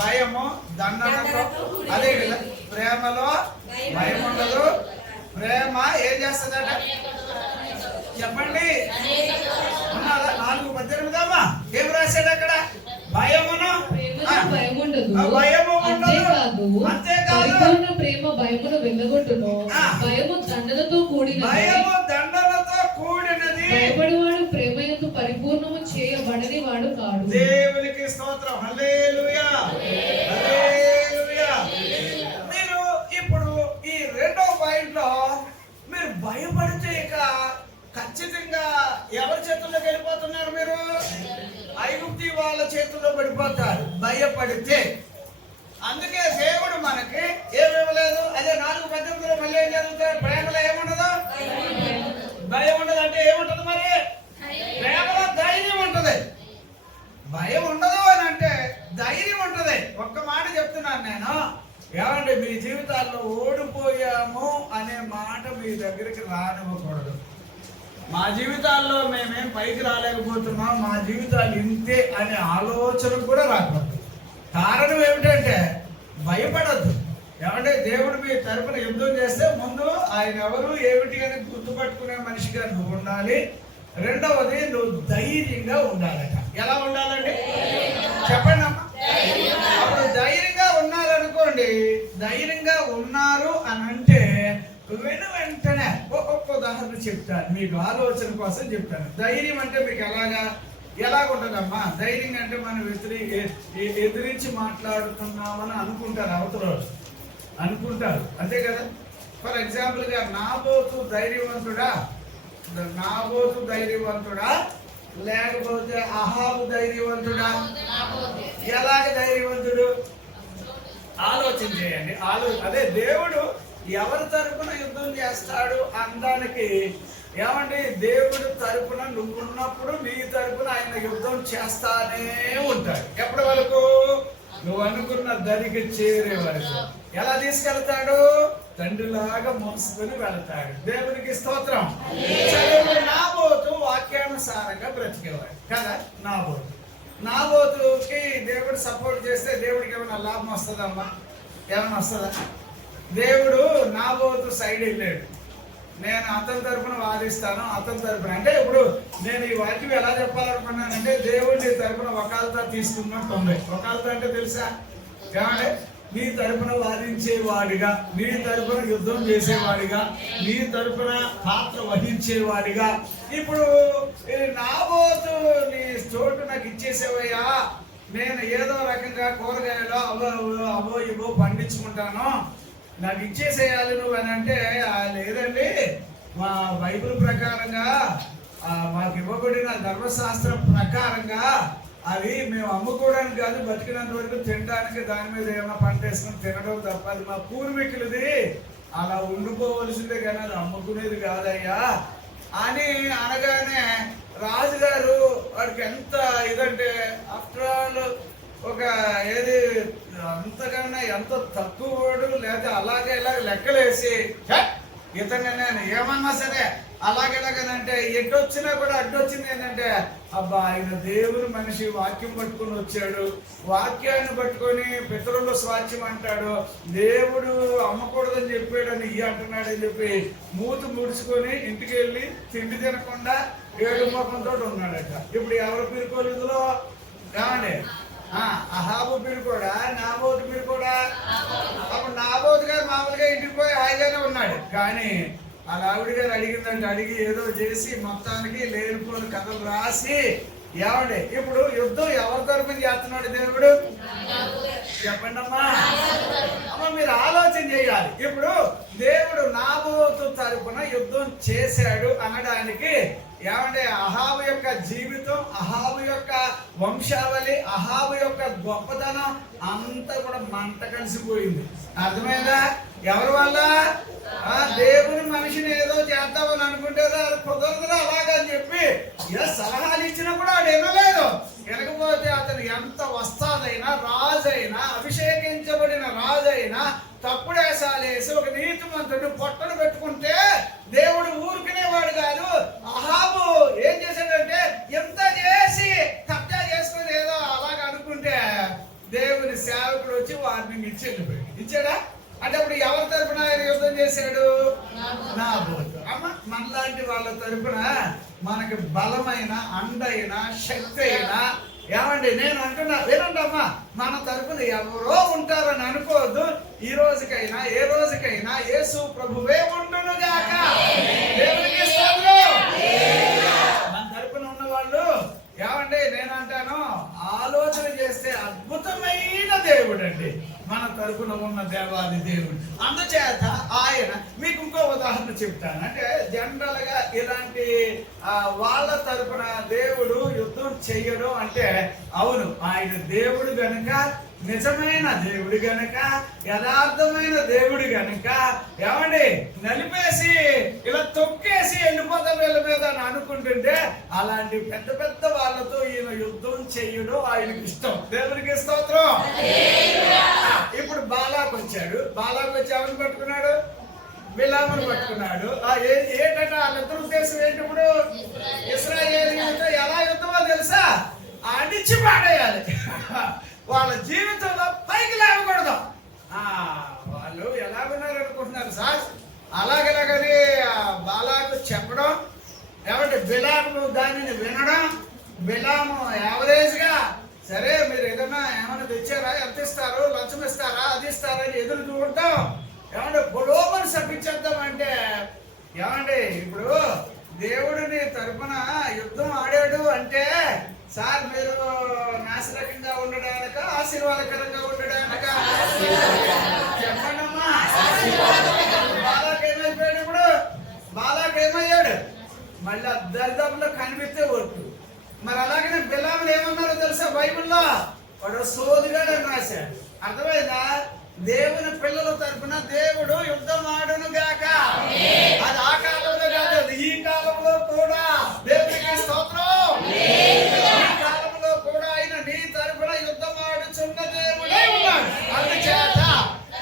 భయము దండనతో, అదే కదా ప్రేమలో భయం ఉండదు. ప్రేమ ఏం చేస్తుందట చెప్పండి? 4:18 ఏం రాశాడు అక్కడ? భయమును భయము ఉండదు. అంతేకాదు ప్రేమ భయమును వెళ్ళగొట్టును. భయము దండనతో కూడినది. భయపడేవాడు ప్రేమ యందు పరిపూర్ణము చేయబడని వాడు కాడు. దేవునికి స్తోత్రం. హల్లెలూయా. హల్లెలూయా. మీరు ఇప్పుడు ఈ రెండో పాయింట్ లో మీరు భయపడితే ఇక ఖచ్చితంగా ఎవరి చేతుల్లోకి వెళ్ళిపోతున్నారు? మీరు ఐగుప్తు వాళ్ళ చేతుల్లో పడిపోతారు భయపడితే. అందుకే దేవుడు మనకి ఏమివ్వలేదు. అదే 4:18 మళ్ళీ ఏం జరుగుతుంది? ప్రేమలో ఏముండదు? భయం ఉండదు. అంటే ఏముంటది మరి? ప్రేమలో ధైర్యం ఉంటది. భయం ఉండదు అని అంటే ధైర్యం ఉంటది. ఒక్క మాట చెప్తున్నాను నేను, ఏమంటే మీ జీవితాల్లో ఓడిపోయాము అనే మాట మీ దగ్గరికి రానివ్వకూడదు. మా జీవితాల్లో మేమేం పైకి రాలేకపోతున్నాం, మా జీవితాలు ఇంతే అనే ఆలోచన కూడా రాకూడదు. కారణం ఏమిటంటే భయపడద్దు. ఏమంటే దేవుడు మీ తరపున యుద్ధం చేస్తే ముందు ఆయన ఎవరు ఏమిటి అని గుర్తుపట్టుకునే మనిషిగా నువ్వు ఉండాలి. రెండవది నువ్వు ధైర్యంగా ఉండాలట. ఎలా ఉండాలండి చెప్పండి అమ్మా. అప్పుడు ధైర్యంగా ఉన్నారనుకోండి, ధైర్యంగా ఉన్నారు అని అంటే వెంటనే ఒక్కొక్క ఉదాహరణ చెప్తాను, మీకు ఆలోచన కోసం చెప్తాను. ధైర్యం అంటే మీకు ఎలాగుంటుందమ్మా? ధైర్యం అంటే మనం ఎదిరించి మాట్లాడుతున్నామని అనుకుంటారు, అవతల అనుకుంటారు, అంతే కదా. ఫర్ ఎగ్జాంపుల్గా నాబోతు ధైర్యవంతుడా లేకపోతే అహాబు ధైర్యవంతుడా? ఎలాగ ధైర్యవంతుడు ఆలోచన చేయండి. అదే దేవుడు ఎవరి తరపున యుద్ధం చేస్తాడు అనడానికి ఏమండి, దేవుడు తరపున నువ్వు ఉన్నప్పుడు నీ తరపున ఆయన యుద్ధం చేస్తానే ఉంటాడు. ఎప్పటి వరకు? నువ్వు అనుకున్న దరికి చేరే వరకు. ఎలా తీసుకెళ్తాడు? తండ్రిలాగా మోసుకొని వెళ్తాడు. దేవునికి స్తోత్రం. నాబోతు వాక్యానుసారంగా బ్రతికేవాడు కదా. నాబోతుకి దేవుడు సపోర్ట్ చేస్తే దేవుడికి ఏమైనా లాభం వస్తుందమ్మా? ఏమైనా వస్తుందా? దేవుడు నాబోతు సైడ్ వెళ్ళాడు, నేను అతని తరపున వాదిస్తాను, అతని తరపున అంటే ఇప్పుడు నేను ఈ వాక్యం ఎలా చెప్పాలనుకున్నానంటే దేవుడి తరపున వకాలతా తీసుకున్నట్టు ఉంది. వకాలతా అంటే తెలుసా? ఏమంటే నీ తరపున వాదించేవాడిగా, నీ తరపున యుద్ధం చేసేవాడిగా, నీ తరపున పాత్ర వహించేవాడిగా. ఇప్పుడు నాబోతు నీ చోటు నాకు ఇచ్చేసేవయ్యా, నేను ఏదో రకంగా కూరగాయలు అవో ఇవో పండించుకుంటాను, నాకు ఇచ్చేసేయాలి నువ్వు అని అంటే, లేదండి మా బైబిల్ ప్రకారంగా మాకు ఇవ్వబడిన ధర్మశాస్త్రం ప్రకారంగా అవి మేము అమ్ముకోవడానికి కాదు, బతికినంత వరకు తినడానికి, దాని మీద ఏమైనా పంట వేసుకొని తినడం తప్ప, అది మా పూర్వీకులది, అలా ఉండిపోవలసిందే కానీ అది అమ్ముకునేది కాదయ్యా అని అనగానే రాజుగారు వాడికి ఎంత ఇదంటే, ఆఫ్టర్ ఆల్ ఒక ఏది అంతకన్నా ఎంత తక్కువడు లేదా అలాగే ఇలాగ లెక్కలేసి ఇతను నేను ఏమన్నా సరే అలాగేలాగనంటే ఎడ్డొచ్చినా కూడా అడ్డొచ్చింది ఏంటంటే, అబ్బా ఆయన దేవుని మనిషి వాక్యం పట్టుకొని వచ్చాడు, వాక్యాన్ని పట్టుకొని పితరుల స్వాస్థ్యం అంటాడు, దేవుడు అమ్మకూడదని చెప్పాడని అంటున్నాడని చెప్పి మూతు ముడుచుకొని ఇంటికి వెళ్ళి తిండి తినకుండా ఏడు ముఖంతో ఉన్నాడట. ఇప్పుడు ఎవరు పిరుకోలు ఇందులో? కావండి అహాబు పేరు కూడా, నాబోతు పేరు కూడా. అప్పుడు నాబోతు గారు మామూలుగా ఇంటికి పోయి హాయిగానే ఉన్నాడు, కానీ ఆ ఆవిడ గారు అడిగిందంటే అడిగి ఏదో చేసి మొత్తానికి లేనిపోని కథలు రాసి ఏమండి ఇప్పుడు యుద్ధం ఎవరి తరపున చేస్తున్నాడు దేవుడు? చెప్పండి అమ్మా. మీరు ఆలోచన చేయాలి. ఇప్పుడు దేవుడు నాబోతు తరపున యుద్ధం చేశాడు అనడానికి ఏమంటే అహాబు యొక్క జీవితం, అహాబు యొక్క వంశావళి, అహాబు యొక్క గొప్పతనం అంతా కూడా మంట కలిసిపోయింది. అర్థమైందా? ఎవరి వల్ల? దేవుని మనిషిని ఏదో చేద్దామని అనుకుంటే అది కుదరదు అలాగని చెప్పి సలహాలు ఇచ్చినా కూడా అది వినలేదు. వినకపోతే అతను ఎంత వస్తాదైనా, రాజైనా, అభిషేకించబడిన రాజైనా తప్పుడు వేసాలేసి ఒక నీతిమంతుడు పొట్టను పెట్టుకుంటే దేవుడు ఊరుకునేవాడు కాదు. అహాబు ఏం చేశాడంటే ఎంత చేసి కబ్జా చేసుకుని ఏదో అలాగ అనుకుంటే దేవుని సేవకుడు వచ్చి వారిని ఇచ్చాడా? అంటే అప్పుడు ఎవరి తరపున ఆయన యుద్ధం చేశాడు? నాబోతు. అమ్మ మనలాంటి వాళ్ళ తరపున మనకి బలమైన అండైన శక్తి అయినా ఏమండి నేను అంటున్నా వినండి అమ్మా, మన తరపున ఎవరో ఉంటారని అనుకోవద్దు. ఈ రోజుకైనా ఏ రోజుకైనా యేసు ప్రభువే ఉండును గాక. దేవునికి స్తోత్రం. మన తరపున ఉన్న వాళ్ళు ఏమండి నేను అంటాను ఆలోచన చేస్తే అద్భుతమైన దేవుడు అండి మన తరపున ఉన్న దేవాది దేవుడు. అందుచేత ఆయన మీకు ఇంకో ఉదాహరణ చెప్తాను. అంటే జనరల్ గా ఇలాంటి వాళ్ళ తరపున దేవుడు యుద్ధం చెయ్యడం అంటే అవును ఆయన దేవుడు గనుక, నిజమైన దేవుడు గనుక, యథార్థమైన దేవుడు గనుక ఏమండి నలిపేసి ఇలా తొక్కేసి వెళ్ళిపోతాం వీళ్ళ మీద అని అనుకుంటుంటే అలాంటి పెద్ద పెద్ద వాళ్ళతో ఈయన యుద్ధం చెయ్యడం ఆయనకి ఇష్టం. దేవునికి స్తోత్రం. ఇప్పుడు బాలాకు వచ్చాడు. బాలాకు వచ్చి ఎవరిని పట్టుకున్నాడు? బిలామును పట్టుకున్నాడు. ఏంటంటే వాళ్ళిద్దరు ఉద్దేశం ఏంటి? ఇప్పుడు ఇశ్రాయేలీయులతో ఎలా యుద్ధమో తెలుసా? అడిచి పాడేయాలి. వాళ్ళ జీవితంలో పైకి లేవకూడదు. వాళ్ళు ఎలా ఉన్నారు అనుకుంటున్నారు సార్? అలాగలాగని బాలాకు చెప్పడం, ఏమంటే బిలాము దానిని వినడం. బిలాము యావరేజ్గా సరే మీరు ఏమైనా తెచ్చారా, ఎంత ఇస్తారు, లంచం ఇస్తారా, అది ఇస్తారా అని ఎదురు చూడటం. ఏమంటే పొలోమని సపించేద్దాం అంటే ఏమండి ఇప్పుడు దేవుడిని తరపున యుద్ధం ఆడాడు అంటే సార్ మీరు నాశరకంగా ఉండడానిక, ఆశీర్వాదకరంగా ఉండడానిక చెప్పండమ్మా. బాలాకు ఏమైపోయాడు? ఇప్పుడు బాలాకు ఏమయ్యాడు? మళ్ళీ దరిదాపులో కనిపిస్తే ఒట్టు. మరి అలాగనే బిలాములు ఏమన్నారో తెలుసా బైబిల్లో? వాడు సోదిగాడు అని రాశాడు. అర్థమైందా? దేవుని పిల్లల తరపున దేవుడు యుద్ధం ఆడును గాక. అది ఆ కాలంలో కాదు, అది ఈ కాలంలో కూడా. దేవునికి స్తోత్రం. ఈ కాలంలో కూడా ఆయన నీ తరపున యుద్ధం ఆడుచున్న దేవుడే ఉన్నాడు. అందుచేత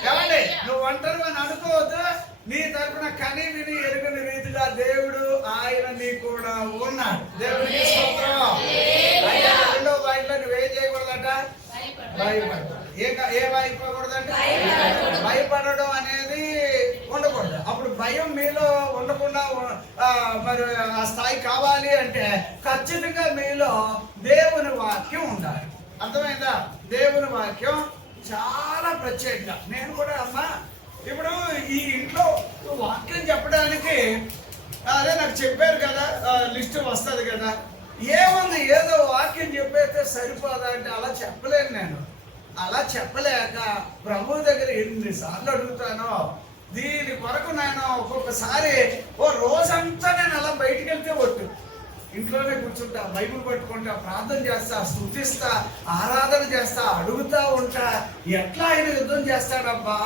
ఏమండి నువ్వు ఒంటరి అని అనుకోవద్దు. నీ తరపున కని విని ఎరుగని రీతిగా దేవుడు ఆయన నీ కూడా ఉన్నాడు. దేవునికి స్తోత్రం. అయితే రెండో పాయింట్లో నువ్వేం చేయకూడదట? భయపడతాడు. ఏ భయపడకూడదంటే భయపడడం అనేది ఉండకూడదు. అప్పుడు భయం మీలో ఉండకుండా మరి ఆ స్థాయి కావాలి అంటే ఖచ్చితంగా మీలో దేవుని వాక్యం ఉండాలి. అర్థమైందా? దేవుని వాక్యం చాలా ప్రత్యేకంగా. నేను కూడా అమ్మా ఇప్పుడు ఈ ఇంట్లో వాక్యం చెప్పడానికి అదే నాకు చెప్పారు కదా, లిస్ట్ వస్తుంది కదా. ఏముంది ఏదో వాక్యం చెప్పేస్తే సరిపోదా అంటే అలా చెప్పలేను నేను. అలా చెప్పలేక ప్రభు దగ్గర ఎన్నిసార్లు అడుగుతానో. దీని కొరకు నేను ఒక్కొక్కసారి రోజంతా నేను అలా బయటికి వెళ్తే ఒట్టు ఇంట్లోనే కూర్చుంటా, బైబిల్ పట్టుకుంటా, ప్రార్థన చేస్తా, స్తుతిస్తా, ఆరాధన చేస్తా, అడుగుతా ఉంటా. ఎట్లా ఆయన యుద్ధం చేస్తాడబ్బా,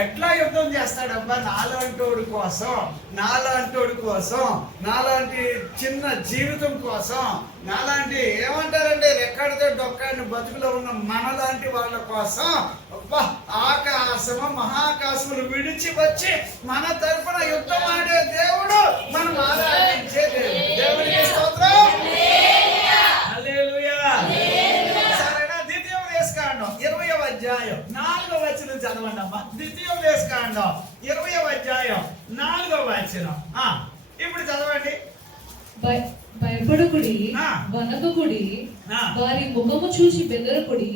ఎట్లా యుద్ధం చేస్తాడబ్బా నాలాంటోడి కోసం, నాలాంటోడి కోసం, నాలాంటి చిన్న జీవితం కోసం, నాలాంటి ఏమంటారండి రెక్కడితే డొక్కాడిని బతుకులో ఉన్న మనలాంటి వాళ్ళ కోసం. అబ్బా ఆకాశము మహాకాశములు విడిచి వచ్చి మన తరపున యుద్ధం ఆడే దేవుడు, మనం ఆరాధించే దేవుడు. దేవునికి స్తోత్రం. హల్లెలూయా. సరేనా? ద్వితీయోపదేశకాండం 20వ అధ్యాయం 4వ వచనం చదవండి అమ్మా. ద్వితీయోపదేశకాండం 20వ అధ్యాయం 4వ వచనం. ఇప్పుడు చదవండి. భయపడకుడి, వనకకుడి, వారి ముఖము చూసి బెదరకుడి.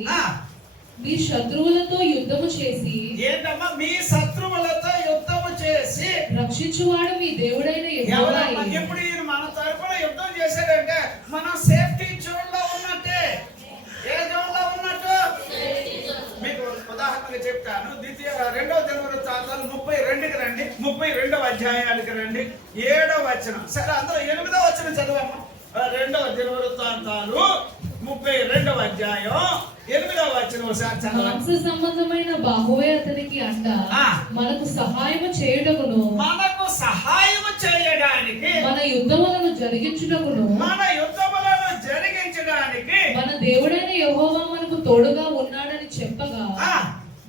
మీ శత్రువులతో యుద్ధము చేసి ఏంటమ్మా? మీ శత్రువులతో యుద్ధము చేసి రక్షించువాడు మీ దేవుడైన యెహోవా. ఇప్పుడు ఈయన మన తరపున యుద్ధం చేశాడంటే మనం సేఫ్టీ జోన్ లో ఉన్నట్టే. ఏ జోన్ లో ఉన్నట్టు మీకు ఉదాహరణగా చెప్తాను. 2వ దినవృత్తాంతాలు 32కి రండి, 32వ అధ్యాయానికి రండి, 7వ వచనం. సరే అందులో 8వ వచనం చదవమ్మా. 2వ దినవృత్తాంతాలు 32వ అధ్యాయం 8వ వచనం ఒకసారి చదవండి. మాంస సంబంధమైన బాహువే అతనికి అండ, మనకు సహాయము చేయుటకును, మనకు సహాయము చేయడానికి, మన యుద్ధములను జరిగించుటకును, మన యుద్ధములను జరిగించడానికి మన దేవుడైన యెహోవా మనకు తోడుగా ఉన్నాడని చెప్పగా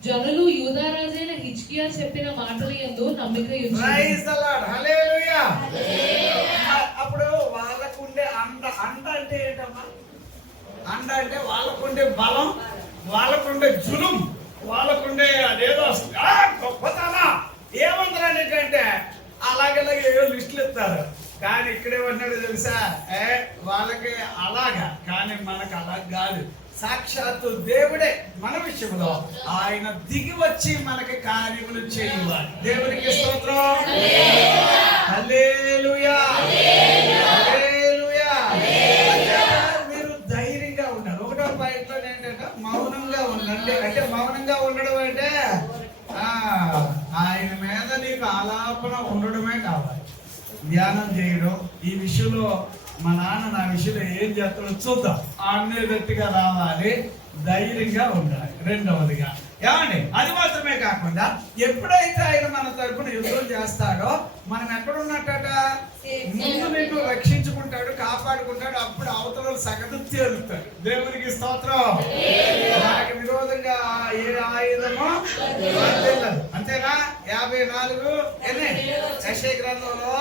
జనులు యూదారాజైన హిజ్కియా చెప్పిన మాటలు యందు నమ్మిక ఉంచిరి. Praise the Lord. హల్లెలూయా. అప్పుడు వాళ్ళకుండే అండ అంటే ఏంటమ్మా? అండ అంటే వాళ్ళకుండే బలం, వాళ్ళకుండే జులుం, వాళ్ళకుండే అదేదో గొప్పతనా ఏమంటారంటే అలాగలాగే ఏదో లిస్టులు ఇస్తారు. కానీ ఇక్కడేమన్నాడు తెలుసా? వాళ్ళకి అలాగా, కానీ మనకు అలా కాదు. సాక్షాత్తు దేవుడే మన విషయంలో ఆయన దిగి వచ్చి మనకి కార్యములు చేయాలి. దేవునికి స్తోత్రం. హల్లెలూయా. హల్లెలూయా. మీరు ధైర్యంగా ఉండాలి. 1వ పాయింట్లో ఏంటంటే మౌనంగా ఉండండి. అంటే మౌనంగా ఉండడం అంటే ఆయన మీద నీకు ఆలాపన ఉండడమే కావాలి. ధ్యానం చేయడం. ఈ విషయంలో మా నాన్న నా విషయంలో ఏం చేస్తాడో చూద్దాం అనేటట్టుగా రావాలి. ధైర్యంగా ఉండాలి. రెండవదిగా ఏమండి అది మాత్రమే కాకుండా ఎప్పుడైతే ఆయన మన తరపున యుద్ధం చేస్తాడో మనం ఎక్కడున్నట్ట? ముందు నిన్ను రక్షించుకుంటాడు, కాపాడు. కాపాడుకుంటాడు. అప్పుడు అవతల సగటు తేలుతాడు. దేవునికి స్తోత్రం. మనకి విరోధంగా ఏ ఆయుధమో వర్ధిల్లదు. అంతేనా? 54 యెషయా గ్రంథంలో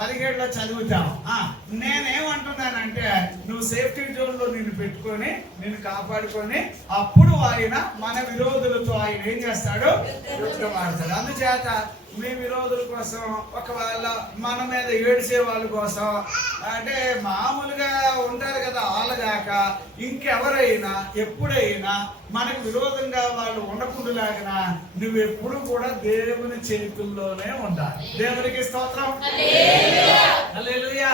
17లో చదువుతాం. నేనేమంటున్నానంటే నువ్వు సేఫ్టీ జోన్ లో నిన్ను పెట్టుకొని నిన్ను కాపాడుకొని అప్పుడు ఆయన మన విరోధులతో ఆయన ఏం చేస్తాడు? యుద్ధం ఆడతాడు. అందుచేత మీ విరోధుల కోసం, ఒకవేళ మన మీద ఏడిసే వాళ్ళ కోసం, అంటే మామూలుగా ఉంటారు కదా వాళ్ళగాక ఇంకెవరైనా ఎప్పుడైనా మనకు విరోధంగా వాళ్ళు ఉండకుండాలాగినా నువ్వు ఎప్పుడు కూడా దేవుని చేతుల్లోనే ఉండాలి. దేవునికి స్తోత్రం. హల్లెలూయా.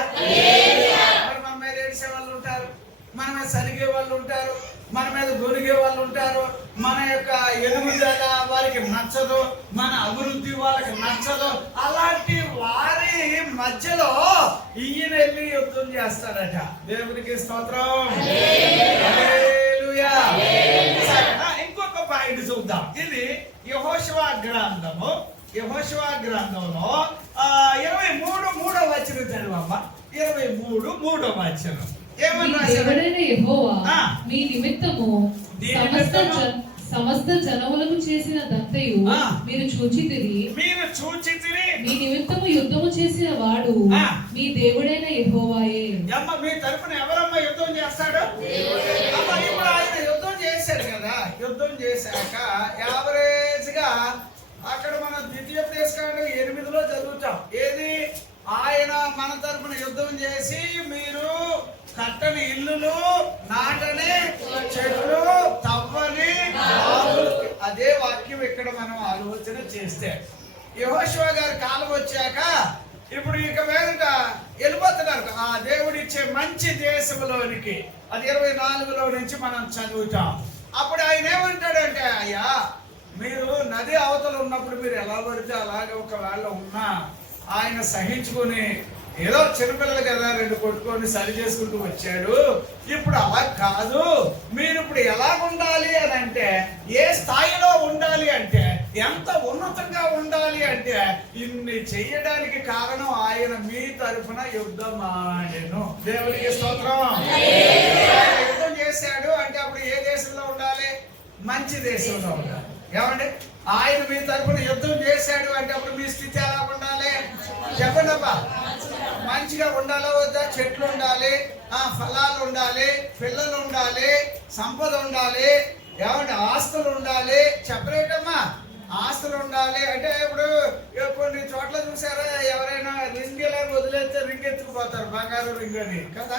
మరి మన మీద ఏడిసే వాళ్ళు ఉంటారు, మన మీద సరిగే వాళ్ళు ఉంటారు, మన మీద దొరికే వాళ్ళు ఉంటారు. మన యొక్క ఎదుగుదల వారికి నచ్చదు, మన అభివృద్ధి వాళ్ళకి నచ్చదు. అలాంటి వారి మధ్యలో ఈయన వెళ్ళి యుద్ధం చేస్తాడట. దేవునికి స్తోత్రం. హల్లెలూయా. ఇంకొక పాయింట్ చూద్దాం. ఇది యెహోషువ గ్రంథము, యెహోషువ గ్రంథంలో 23వ వచనం చదవమ్మ. 23వ వచనం దేవుడైన యెహోవా మీ నిమిత్తము సమస్త జనములకు చేసిన దంతయు మీరు చూచితిరి. మీ నిమిత్తము యుద్ధము చేసిన వాడు మీ దేవుడైన యెహోవాయే. అమ్మ మీ తరపున ఎవరమ్మా యుద్ధం చేస్తాడు? అమ్మ ఇప్పుడు ఆయన యుద్ధం చేశాడు కదా. యుద్ధం చేశాక యావరేజ్ గా అక్కడ మనం ద్వితీయోపదేశకాండం 8లో చదువుతాం. ఏది? ఆయన మన తరపున యుద్ధం చేసి మీరు కట్టని ఇల్లులు, నాటని చెట్లు, తవ్వని అదే వాక్యం ఇక్కడ మనం ఆలోచన చేస్తే యెహోషువ గారి కాలం వచ్చాక ఇప్పుడు ఇక మీదట వెళ్ళిపోతున్నారు ఆ దేవుడిచ్చే మంచి దేశంలోనికి. అది 24లో నుంచి మనం చదువుతాం. అప్పుడు ఆయన ఏమంటాడంటే, అయ్యా మీరు నది అవతల ఉన్నప్పుడు మీరు ఎలా పడితే అలాగే ఒకవేళ ఉన్నా ఆయన సహించుకొని ఏదో చిన్నపిల్లలు కదా 2 కొట్టుకొని సరి చేసుకుంటూ వచ్చాడు. ఇప్పుడు అలా కాదు. మీరు ఇప్పుడు ఎలా ఉండాలి అని అంటే, ఏ స్థాయిలో ఉండాలి అంటే, ఎంత ఉన్నతంగా ఉండాలి అంటే, ఇన్ని చెయ్యడానికి కారణం ఆయన మీ తరఫున యుద్ధం ఆడెను. దేవునికి స్తోత్రం. యుద్ధం చేశాడు అంటే అప్పుడు ఏ దేశంలో ఉండాలి? మంచి దేశంలో ఉండాలి. ఏమండి? ఆయన మీ తరఫున యుద్ధం చేశాడు అంటే అప్పుడు మీ స్థితి ఎలా ఉండాలి? చెప్పండి అబ్బా. మంచిగా ఉండాలా వద్దా? చెట్లు ఉండాలి, ఫలాలు ఉండాలి, పిల్లలు ఉండాలి, సంపద ఉండాలి, ఏమంటే ఆస్తులు ఉండాలి. చెప్పలేటమ్మా. ఆస్తులు ఉండాలి అంటే ఇప్పుడు కొన్ని చోట్ల చూసారా, ఎవరైనా రింగ్ ఎలా వదిలేస్తే రింగ్ ఎత్తుకుపోతారు, బంగారు రింగ్ అని కదా.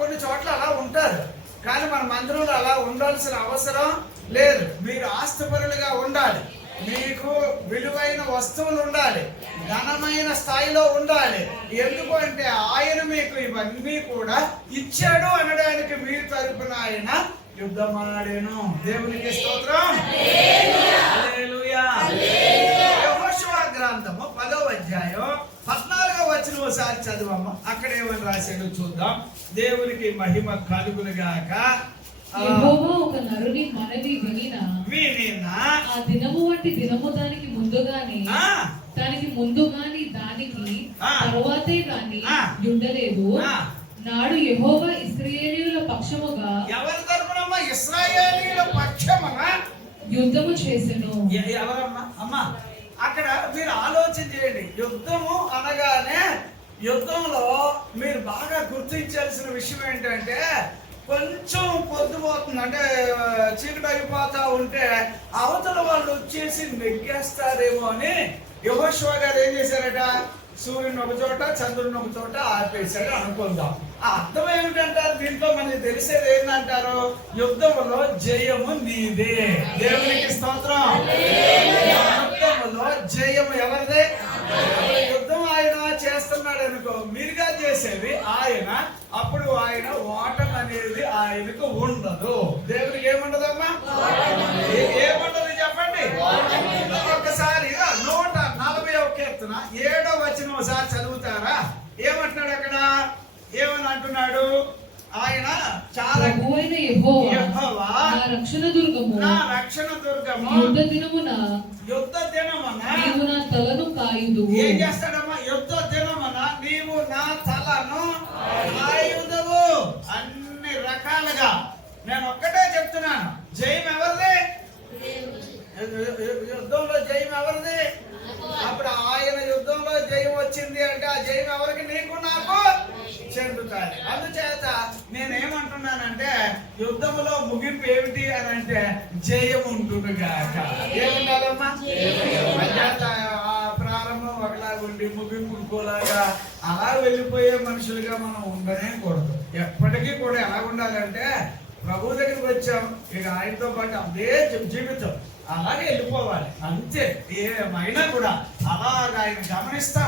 కొన్ని చోట్ల అలా ఉంటారు. కానీ మన మందిరంలో అలా ఉండాల్సిన అవసరం లేదు. మీరు ఆస్తిపరులుగా ఉండాలి, మీకు విలువైన వస్తువులు ఉండాలి, ఘనమైన స్థాయిలో ఉండాలి. ఎందుకు అంటే ఆయన మీకు ఇవన్నీ కూడా ఇచ్చాడు అనడానికి మీ తరపున ఆయన యుద్ధమాడేను. దేవునికి స్తోత్రం. హల్లెలూయా. యెహోషువ గ్రంథము 10వ అధ్యాయం 14వ వచనం ఒకసారి చదవమ్మ. అక్కడ ఏమని రాశాడో చూద్దాం. దేవునికి మహిమ కలుగునుగాక. యెహోవా ఒక నరుని మనవి వినినా ఆ దినము వంటి దినము దానికి ముందుగాని దానికి తరువాతే గాని ఉండలేదు. నాడు యెహోవా ఇశ్రాయేలీయుల పక్షముగా ఎవరి తరపునమ్మా? ఇశ్రాయేలీయుల పక్షముగా యుద్ధము చేసెను. ఎవరమ్మా? అమ్మా అక్కడ మీరు ఆలోచన చేయండి. యుద్ధము అనగానే యుద్ధంలో మీరు బాగా గుర్తించాల్సిన విషయం ఏంటంటే, కొంచెం పొద్దుపోతుంది అంటే చీకటి అయిపోతా ఉంటే అవతల వాళ్ళు వచ్చేసి నెగ్గేస్తారేమో అని యెహోషువ గారు ఏం చేశారట? సూర్యుని ఒక చోట, చంద్రుని ఒక చోట ఆపేశాడు అనుకుందాం. ఆ అర్థం ఏమిటంటారు? దీంట్లో మనకి తెలిసేది ఏంటంటారు? యుద్ధంలో జయము నీదే. దేవునికి స్తోత్రం. యుద్ధంలో జయము ఎవరిదే? యుద్ధం ఆయన చేస్తున్నాడు అనుకో, మీరుగా చేసేది ఆయన. అప్పుడు ఆయన ఓటమి అనేది ఆయనకు ఉండదు. దేవునికి ఏముండదమ్మా? ఏముండదు చెప్పండి. ఒక్కసారి 140వ కీర్తన 7వ వచనం ఒకసారి చదువుతారా? ఏమంటున్నాడు అక్కడ? ఏమని అంటున్నాడు? ఆయన చాలా యెహోవా నా రక్షణ దుర్గము, యుద్ధ దినమున నీవు నా తలను కాయుదు. ఏం చేస్తాడమ్మా? యుద్ధ దినమున నీవు నా తలను కాయుదు. ఉండాలి. అందుచేత నేనేమంటున్నానంటే యుద్ధములో ముగింపు ఏమిటి అని అంటే జయం ఉంటుంది గాక. ఏముండాలమ్మా? ప్రారంభం ఒకలాగా ఉండి ముగింపు ఇంకోలాగా అలా వెళ్ళిపోయే మనుషులుగా మనం ఉండనే కూడదు. ఎప్పటికీ కూడా ఎలా ఉండాలంటే ప్రభు దగ్గరికి వచ్చాం, ఇక ఆయనతో పాటు అదే జీవితం అలాగే వెళ్ళిపోవాలి అంతే. ఏమైనా కూడా అలాగా ఆయన గమనిస్తా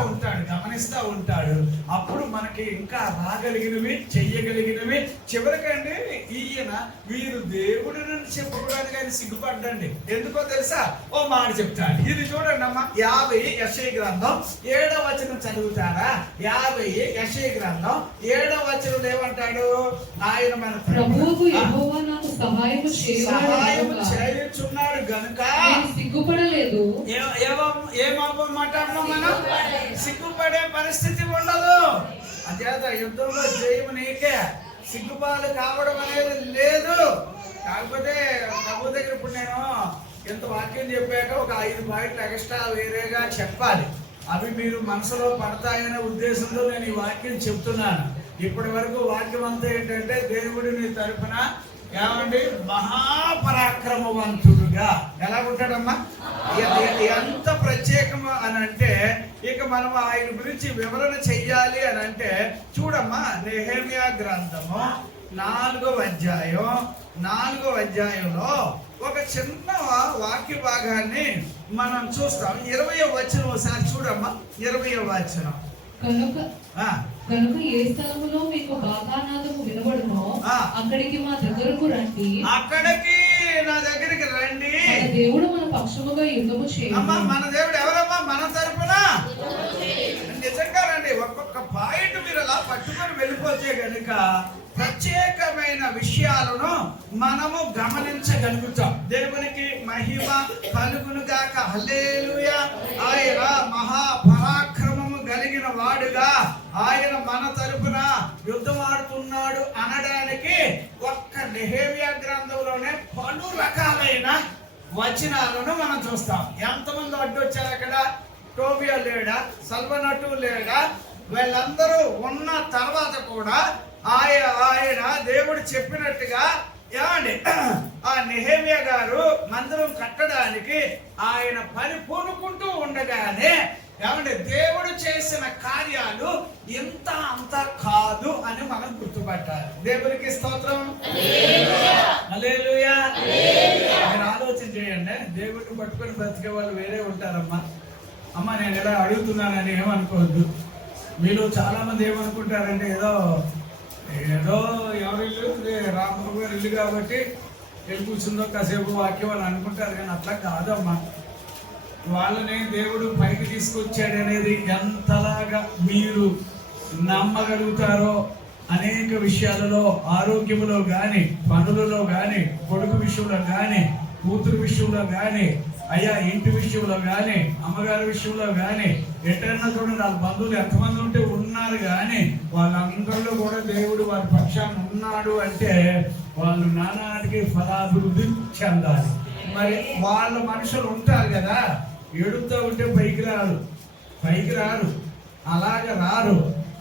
ఉంటాడు. అప్పుడు మనకి ఇంకా రాగలిగినవి, చెయ్యగలిగినవి. చివరికండి ఈయన వీరు దేవుడిని చెప్పుకోవడానికి ఆయన సిగ్గుపడ్డండి. ఎందుకో తెలుసా? ఓ మాట చెప్తాడు. ఇది చూడండి అమ్మా, 50 యెషయా గ్రంథం 7వ వచనం చదువుతారా? 50 యెషయా గ్రంథం 7వ వచనం ఏమంటాడు? ఆయన మన ప్రభువుకు యెహోవా నాకు సహాయము చేయుచున్నాడు గనుక సిగ్గుపడలేదు. ఏమన్నమాట మనం? సిగ్గుపడే పరిస్థితి ఉండదు. అదేదా యుద్ధంలో జయము నీకే, సిగ్గుపాలు కావడం అనేది లేదు. కాకపోతే ప్రభు దగ్గర ఇప్పుడు నేను ఎంత వాక్యం చెప్పాక ఒక 5 పాయింట్లు ఎక్స్ట్రా వేరేగా చెప్పాలి. అవి మీరు మనసులో పడతాయనే ఉద్దేశంతో నేను ఈ వాక్యం చెప్తున్నాను. ఇప్పటి వరకు వాక్యం అంతా ఏంటంటే దేవుడిని తరపున ఏమండి మహాపరాక్రమవంతుడుగా ఎలా ఉంటాడమ్మా? ఎంత ప్రత్యేకము అని అంటే ఇక మనం ఆయన గురించి వివరణ చెయ్యాలి అని అంటే చూడమ్మా, నెహెమ్యా గ్రంథము 4వ అధ్యాయంలో ఒక చిన్న వాక్య భాగాన్ని మనం చూస్తాం. 20వ వచనం ఒకసారి చూడమ్మా. 20వ వచనం. కనుక ఏ స్థలములో మీకు బాగానాదము వినబడునో అక్కడికి మా దగ్గరకు రండి. అక్కడికి నా దగ్గరికి రండి. దేవుడు మన పక్షముగా యుద్ధము చేయాలి. మన దేవుడు ఎవరమ్మా? మన తరపున. నిజంగా రండి. ఒక్కొక్క పాయింట్ మీరు అలా పట్టుకొని వెళ్ళిపోతే గనుక ప్రత్యేకమైన విషయాలను మనము గమనించగలుగుతాం. దేవునికి మహిమ కలుగును గాక. హల్లెలూయా. ఆయన మహాపరాక్రమము కలిగిన వాడుగా ఆయన మన తరపున యుద్ధమాడుతున్నాడు అనడానికి ఒక్క నెహెమ్యా గ్రంథంలోనే పలు రకాలైన వచనాలను మనం చూస్తాం. ఎంతమంది అడ్డొచ్చారు అక్కడ? టోబియా లేడా? సల్మనటు లేడా? వీళ్ళందరూ ఉన్న తర్వాత కూడా ఆయన దేవుడు చెప్పినట్టుగా ఏమండి ఆ నెహెమ్యా గారు మందిరం కట్టడానికి ఆయన పని పూనుకుంటూ ఉండగానే ఏమంటే దేవుడు చేసిన కార్యాలు ఇంత అంత కాదు అని మనం గుర్తుపట్టాలి. దేవునికి స్తోత్రం. హల్లెలూయా. మీరు ఆలోచన చేయండి. దేవుడిని పట్టుకొని బ్రతికే వాళ్ళు వేరే ఉంటారమ్మా. అమ్మ నేను ఎలా అడుగుతున్నానని ఏమనుకోవద్దు. మీరు చాలా మంది ఏమనుకుంటారంటే ఏదో ఎవరి ఇల్లు రాంబాబు గారి ఇల్లు కాబట్టి వెళ్ళి కూర్చుందో కాసేపు వాక్యం అని అనుకుంటారు. కానీ అట్లా కాదమ్మా. వాళ్ళని దేవుడు పైకి తీసుకొచ్చాడు అనేది ఎంతలాగా మీరు నమ్మగలుగుతారో అనేక విషయాలలో, ఆరోగ్యములో కానీ, పనులలో కానీ, కొడుకు విషయంలో కానీ, కూతురు విషయంలో కానీ, అయ్యా ఇంటి విషయంలో కానీ, అమ్మగారి విషయంలో కానీ, ఎటైనా చూడండి వాళ్ళ బంధువులు ఎంతమంది ఉంటే ఉన్నారు కానీ వాళ్ళందరిలో కూడా దేవుడు వారి పక్షాన్ని ఉన్నాడు అంటే వాళ్ళు నానాటికి ఫలాభివృద్ధి చెందాలి. మరి వాళ్ళ మనుషులు ఉంటారు కదా, ఏడుస్తూ ఉంటే పైకి రారు, అలాగ రారు.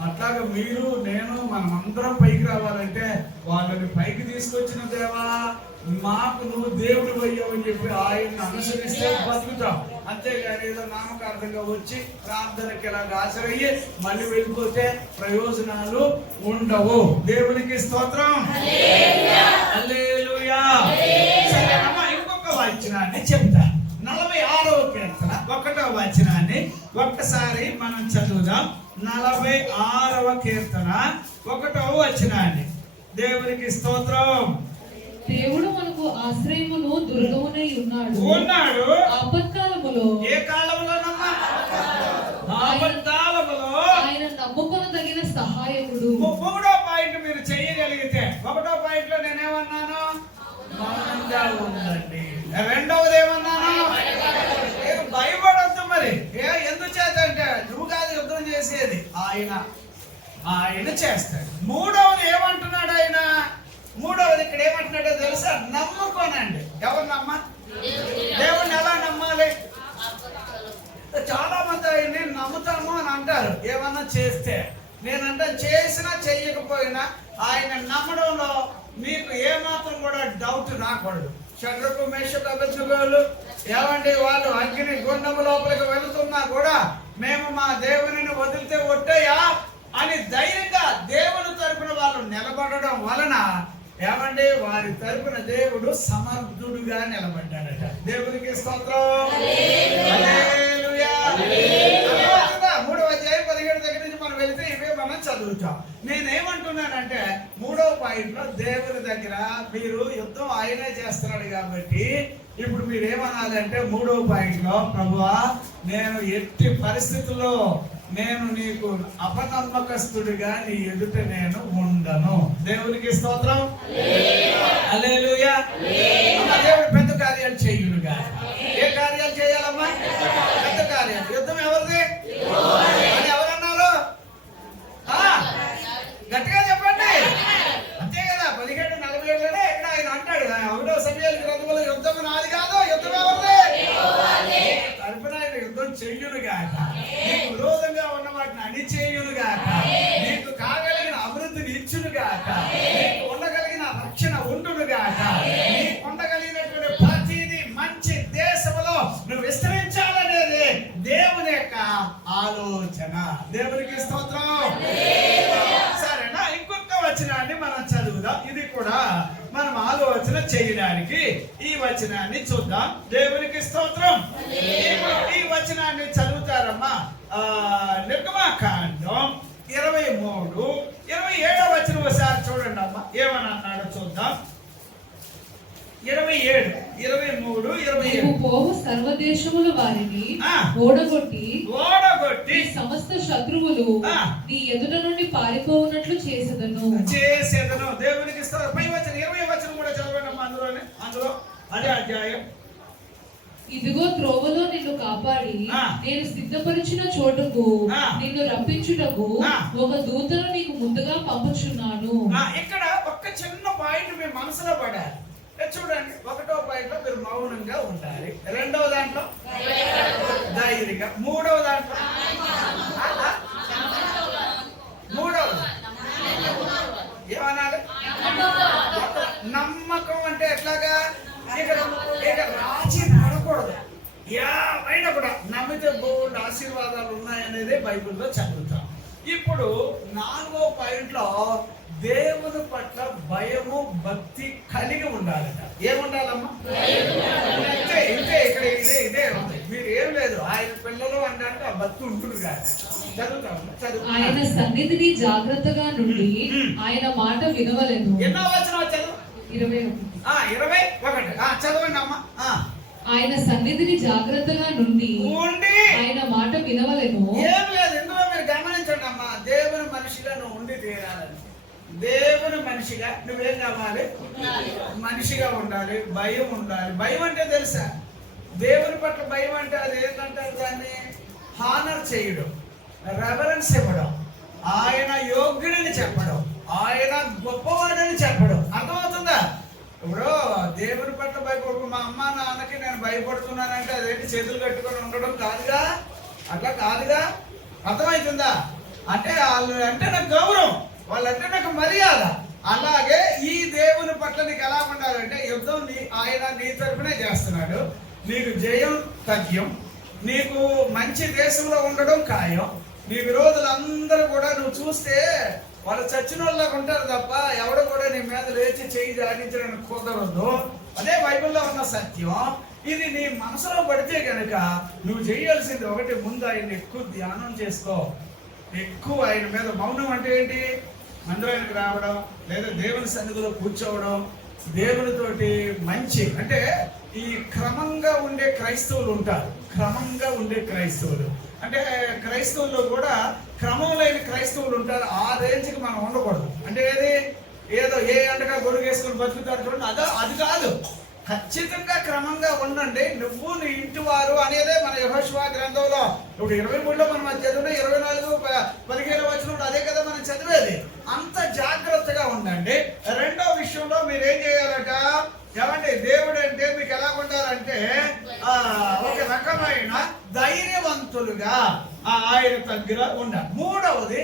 అట్లాగా మీరు నేను మనమందరం పైకి రావాలంటే వాళ్ళని పైకి తీసుకొచ్చిన దేవా మాకు నువ్వు దేవుడు అయ్యావని చెప్పి ఆయన్ని అనుసరిస్తే బతుకుతాం. అంతేగాని ఏదో నామకార్థంగా వచ్చి ప్రార్థనకి ఇలా హాజరయ్యి మళ్ళీ వెళ్ళిపోతే ప్రయోజనాలు ఉండవు. దేవునికి స్తోత్రం. హల్లెలూయా. సరే అమ్మ, ఇంకొక వచనాన్ని చెప్తా. 46వ కీర్తన 1వ వచనాన్ని ఒక్కసారి మనం చదువుదాం. 46వ కీర్తన 1వ వచనాన్ని. దేవునికి స్తోత్రం. దేవుడు మనకు ఆశ్రయమును దుర్గమునై ఉన్నాడు. ఆపత్కాలములో. ఏ కాలములోనమ్మా? ఆపత్కాలములో ఆయన నమ్ముకొనదగిన సహాయకుడు. 3వ పాయింట్ మీరు చేయగలిగితే, 1వ పాయింట్ లో నేనేమన్నాను? మౌనంగా ఉండండి. 2వది ఏమన్నాను? భయపడొద్దు. మరి ఎందుచేత అంటే నువ్వు కాదు యుద్ధం చేసేది, ఆయన చేస్తాడు. 3వది ఏమంటున్నాడు ఆయన? 3వది ఇక్కడ ఏమంటున్నాడో తెలుసా? నమ్ముకోనండి. ఎవరు నమ్మా? దేవుణ్ణి ఎలా నమ్మాలి? చాలా మంది ఆయన్ని నమ్ముతాము అని అంటారు ఏమన్నా చేస్తే. నేనంటే చేసినా చెయ్యకపోయినా ఆయన నమ్మడంలో మీకు ఏమాత్రం కూడా డౌట్ రాకూడదు. షడ్రకు మేషకు అబేద్నెగోలు ఏమండి, వాళ్ళు అగ్ని గుండము లోపలికి వెళుతున్నా కూడా మేము మా దేవునిని వదిలితే ఒట్టయ్యా అని ధైర్యంగా దేవుని తరపున వాళ్ళు నిలబడడం వలన ఏమండి వారి తరపున దేవుడు సమర్థుడుగా నిలబడ్డాడట. దేవునికి స్తోత్రం. హల్లెలూయా. 3వ అధ్యాయం 17 దగ్గర నుంచి మనం వెళితే ఇవే మనం చదువుతాం. నేనేమంటున్నానంటే 3వ పాయింట్లో దేవుని దగ్గర మీరు యుద్ధం ఆయనే చేస్తున్నాడు కాబట్టి ఇప్పుడు మీరు ఏమనాలంటే 3వ పాయింట్లో, ప్రభువా నేను ఎట్టి పరిస్థితుల్లో నేను నీకు అపనమ్మకస్తుడిగా నీ ఎదుట నేను ఉండను. దేవునికి స్తోత్రం. హల్లెలూయా. దేవుడు పెద్ద కార్యాలు చేయుడుగా. ఏ కార్యాలు చేయాలమ్మా? పెద్ద కార్యాలు. యుద్ధం ఎవరిది అని ఎవరన్నారు? గట్టిగా చెప్పండి. అంతే కదా. 17:47లోనే ఇక్కడ ఆయన అంటాడు, 1వ సమూయేలు గ్రంథంలో యుద్ధం నాది కాదు, యుద్ధం ఎవరిది? తరపున ఆయన యుద్ధం చెయ్యునుగాక, నీకు విరోధంగా ఉన్న వాటిని అణిచేయునుగాక, నీకు కాగలిగిన అభివృద్ధిని ఇచ్చునుగాక, నీకు ఉండగలిగిన రక్షణ ఉండునుగాక, నీకు ఉండగలిగినటువంటి ప్రతిదీ మంచి దేశంలో నువ్వు విస్తరించాలనేది దేవుని యొక్క ఆలోచన. దేవునికి స్తోత్రం. సరేనా? ఇంకొక వచనాన్ని మనం చదువుదాం. ఇది కూడా మనం ఆలోచన చేయడానికి ఈ వచనాన్ని చూద్దాం. దేవునికి స్తోత్రం. ఈ వచనాన్ని చదువుతారమ్మా. నిర్గమకాండం 23, 27వ వచనం ఒకసారి చూడండి అమ్మా. ఏమని అన్నాడో చూద్దాం. 27, 23, 27. పోవు సర్వదేశముల వారిని ఓడగొట్టి సమస్త శత్రువులు నీ ఎదుట నుండి పారిపోవునట్లు చేసేదను. దేవునికి పై వచనం 20వ వచనం కూడా చదవండి అమ్మా. అందులో అదే అధ్యాయం. ఇదిగో త్రోవలో నిన్ను కాపాడి నేను సిద్ధపరిచిన చోటుకు నిన్ను రప్పించుటకు ఒక దూతను నీకు ముందుగా పంపుచున్నాను. ఇక్కడ ఒక్క చిన్న పాయింట్ మీ మనసులో పడాలి. చూడండి, 1వ పాయింట్లో మీరు మౌనంగా ఉండాలి. 2వ దాంట్లో ధైర్యంగా, 3వ దాంట్లో ఏమనాలి? నమ్మకం అంటే ఎట్లాగా? ఇక రాజీ పడకూడదు. ఏమైనా కూడా నమ్మితే బోల్డ్ ఆశీర్వాదాలు ఉన్నాయనేది బైబిల్లో చదువుతాం. ఇప్పుడు 4వ పాయింట్లో దేవుని పట్ల భయము భక్తి కలిగి ఉండాలట. ఏముండాలమ్మా? ఇంతే ఇక్కడ ఇదే ఉంది. మీరు ఏం లేదు, ఆయన పిల్లలు అంటే ఆ భక్తి ఉంటుంది కాదు. ఆయన సన్నిధిని జాగ్రత్తగా నుండి ఆయన మాట వినవలెను. ఎన్నో వచనం చదువు? 21. చదవండి అమ్మా. ఆయన సన్నిధిని జాగ్రత్తగా నుండి ఆయన మాట వినవలెను. ఏం లేదు, ఎందులో మీరు గమనించండి అమ్మా. దేవుని మనిషిగా నువ్వు ఉండి తీరాలని. దేవుని మనిషిగా నువ్వేం కావాలి? మనిషిగా ఉండాలి. భయం ఉండాలి. భయం అంటే తెలుసా? దేవుని పట్ల భయం అంటే అది ఏంటంటారు దాన్ని? హానర్ చేయడం, రెవరెన్స్ ఇవ్వడం, ఆయన యోగ్యుడిని చెప్పడం, ఆయన గొప్పవాడని చెప్పడం. అర్థమవుతుందా? ఇప్పుడు దేవుని పట్ల భయపడు, మా అమ్మ నాన్నకి నేను భయపడుతున్నానంటే అదేంటి చేతులు కట్టుకొని ఉండడం కాదుగా, అట్లా కాదుగా. అర్థమవుతుందా? అంటే వాళ్ళు అంటే నాకు గౌరవం, వాళ్ళంటే నాకు మర్యాద. అలాగే ఈ దేవుని పట్ల నీకు ఎలా ఉండాలంటే యుద్ధం ఆయన నీ తరపునే చేస్తున్నాడు. నీకు జయం తథ్యం, నీకు మంచి దేశంలో ఉండడం ఖాయం. నీ విరోధులందరూ కూడా నువ్వు చూస్తే వాళ్ళు చచ్చిన వాళ్ళకి ఉంటారు తప్ప ఎవడు కూడా నీ మీద లేచి చేయి జాడించడానికి కుదరదు. అదే బైబిల్లో ఉన్న సత్యం. ఇది నీ మనసులో పడితే కనుక నువ్వు చేయాల్సింది ఒకటి, ముందు ఆయన ఎక్కువ ధ్యానం చేసుకో. ఎక్కువ ఆయన మీద మౌనం అంటే ఏంటి? మందిరానికి రావడం, లేదా దేవుని సన్నిధిలో కూర్చోవడం, దేవునితోటి మంచి అంటే ఈ క్రమంగా ఉండే క్రైస్తవులు ఉంటారు. క్రమంగా ఉండే క్రైస్తవులు అంటే క్రైస్తవుల్లో కూడా క్రమం లేని క్రైస్తవులు ఉంటారు. ఆ రేంజ్కి మనం ఉండకూడదు. అంటే ఏదో ఏ అండగా గొడుగు వేసుకొని బతుకుతారు చూడండి, అది కాదు. ఖచ్చితంగా క్రమంగా ఉండండి. నువ్వు నీ ఇంటి వారు అనేదే మన యెహోషువ గ్రంథంలో ఇప్పుడు 23లో మనం అది చదివిన 24, 15 వచనంలో అదే కదా మనం చదివేది. అంత జాగ్రత్తగా ఉండండి. రెండో విషయంలో మీరు ఏం చేయాలట? ఏమంటే దేవుడు అంటే మీకు ఎలా ఉండాలంటే ఒక రకమైన ధైర్యవంతులుగా. ఆయన దగ్గర ఉండాలి. మూడవది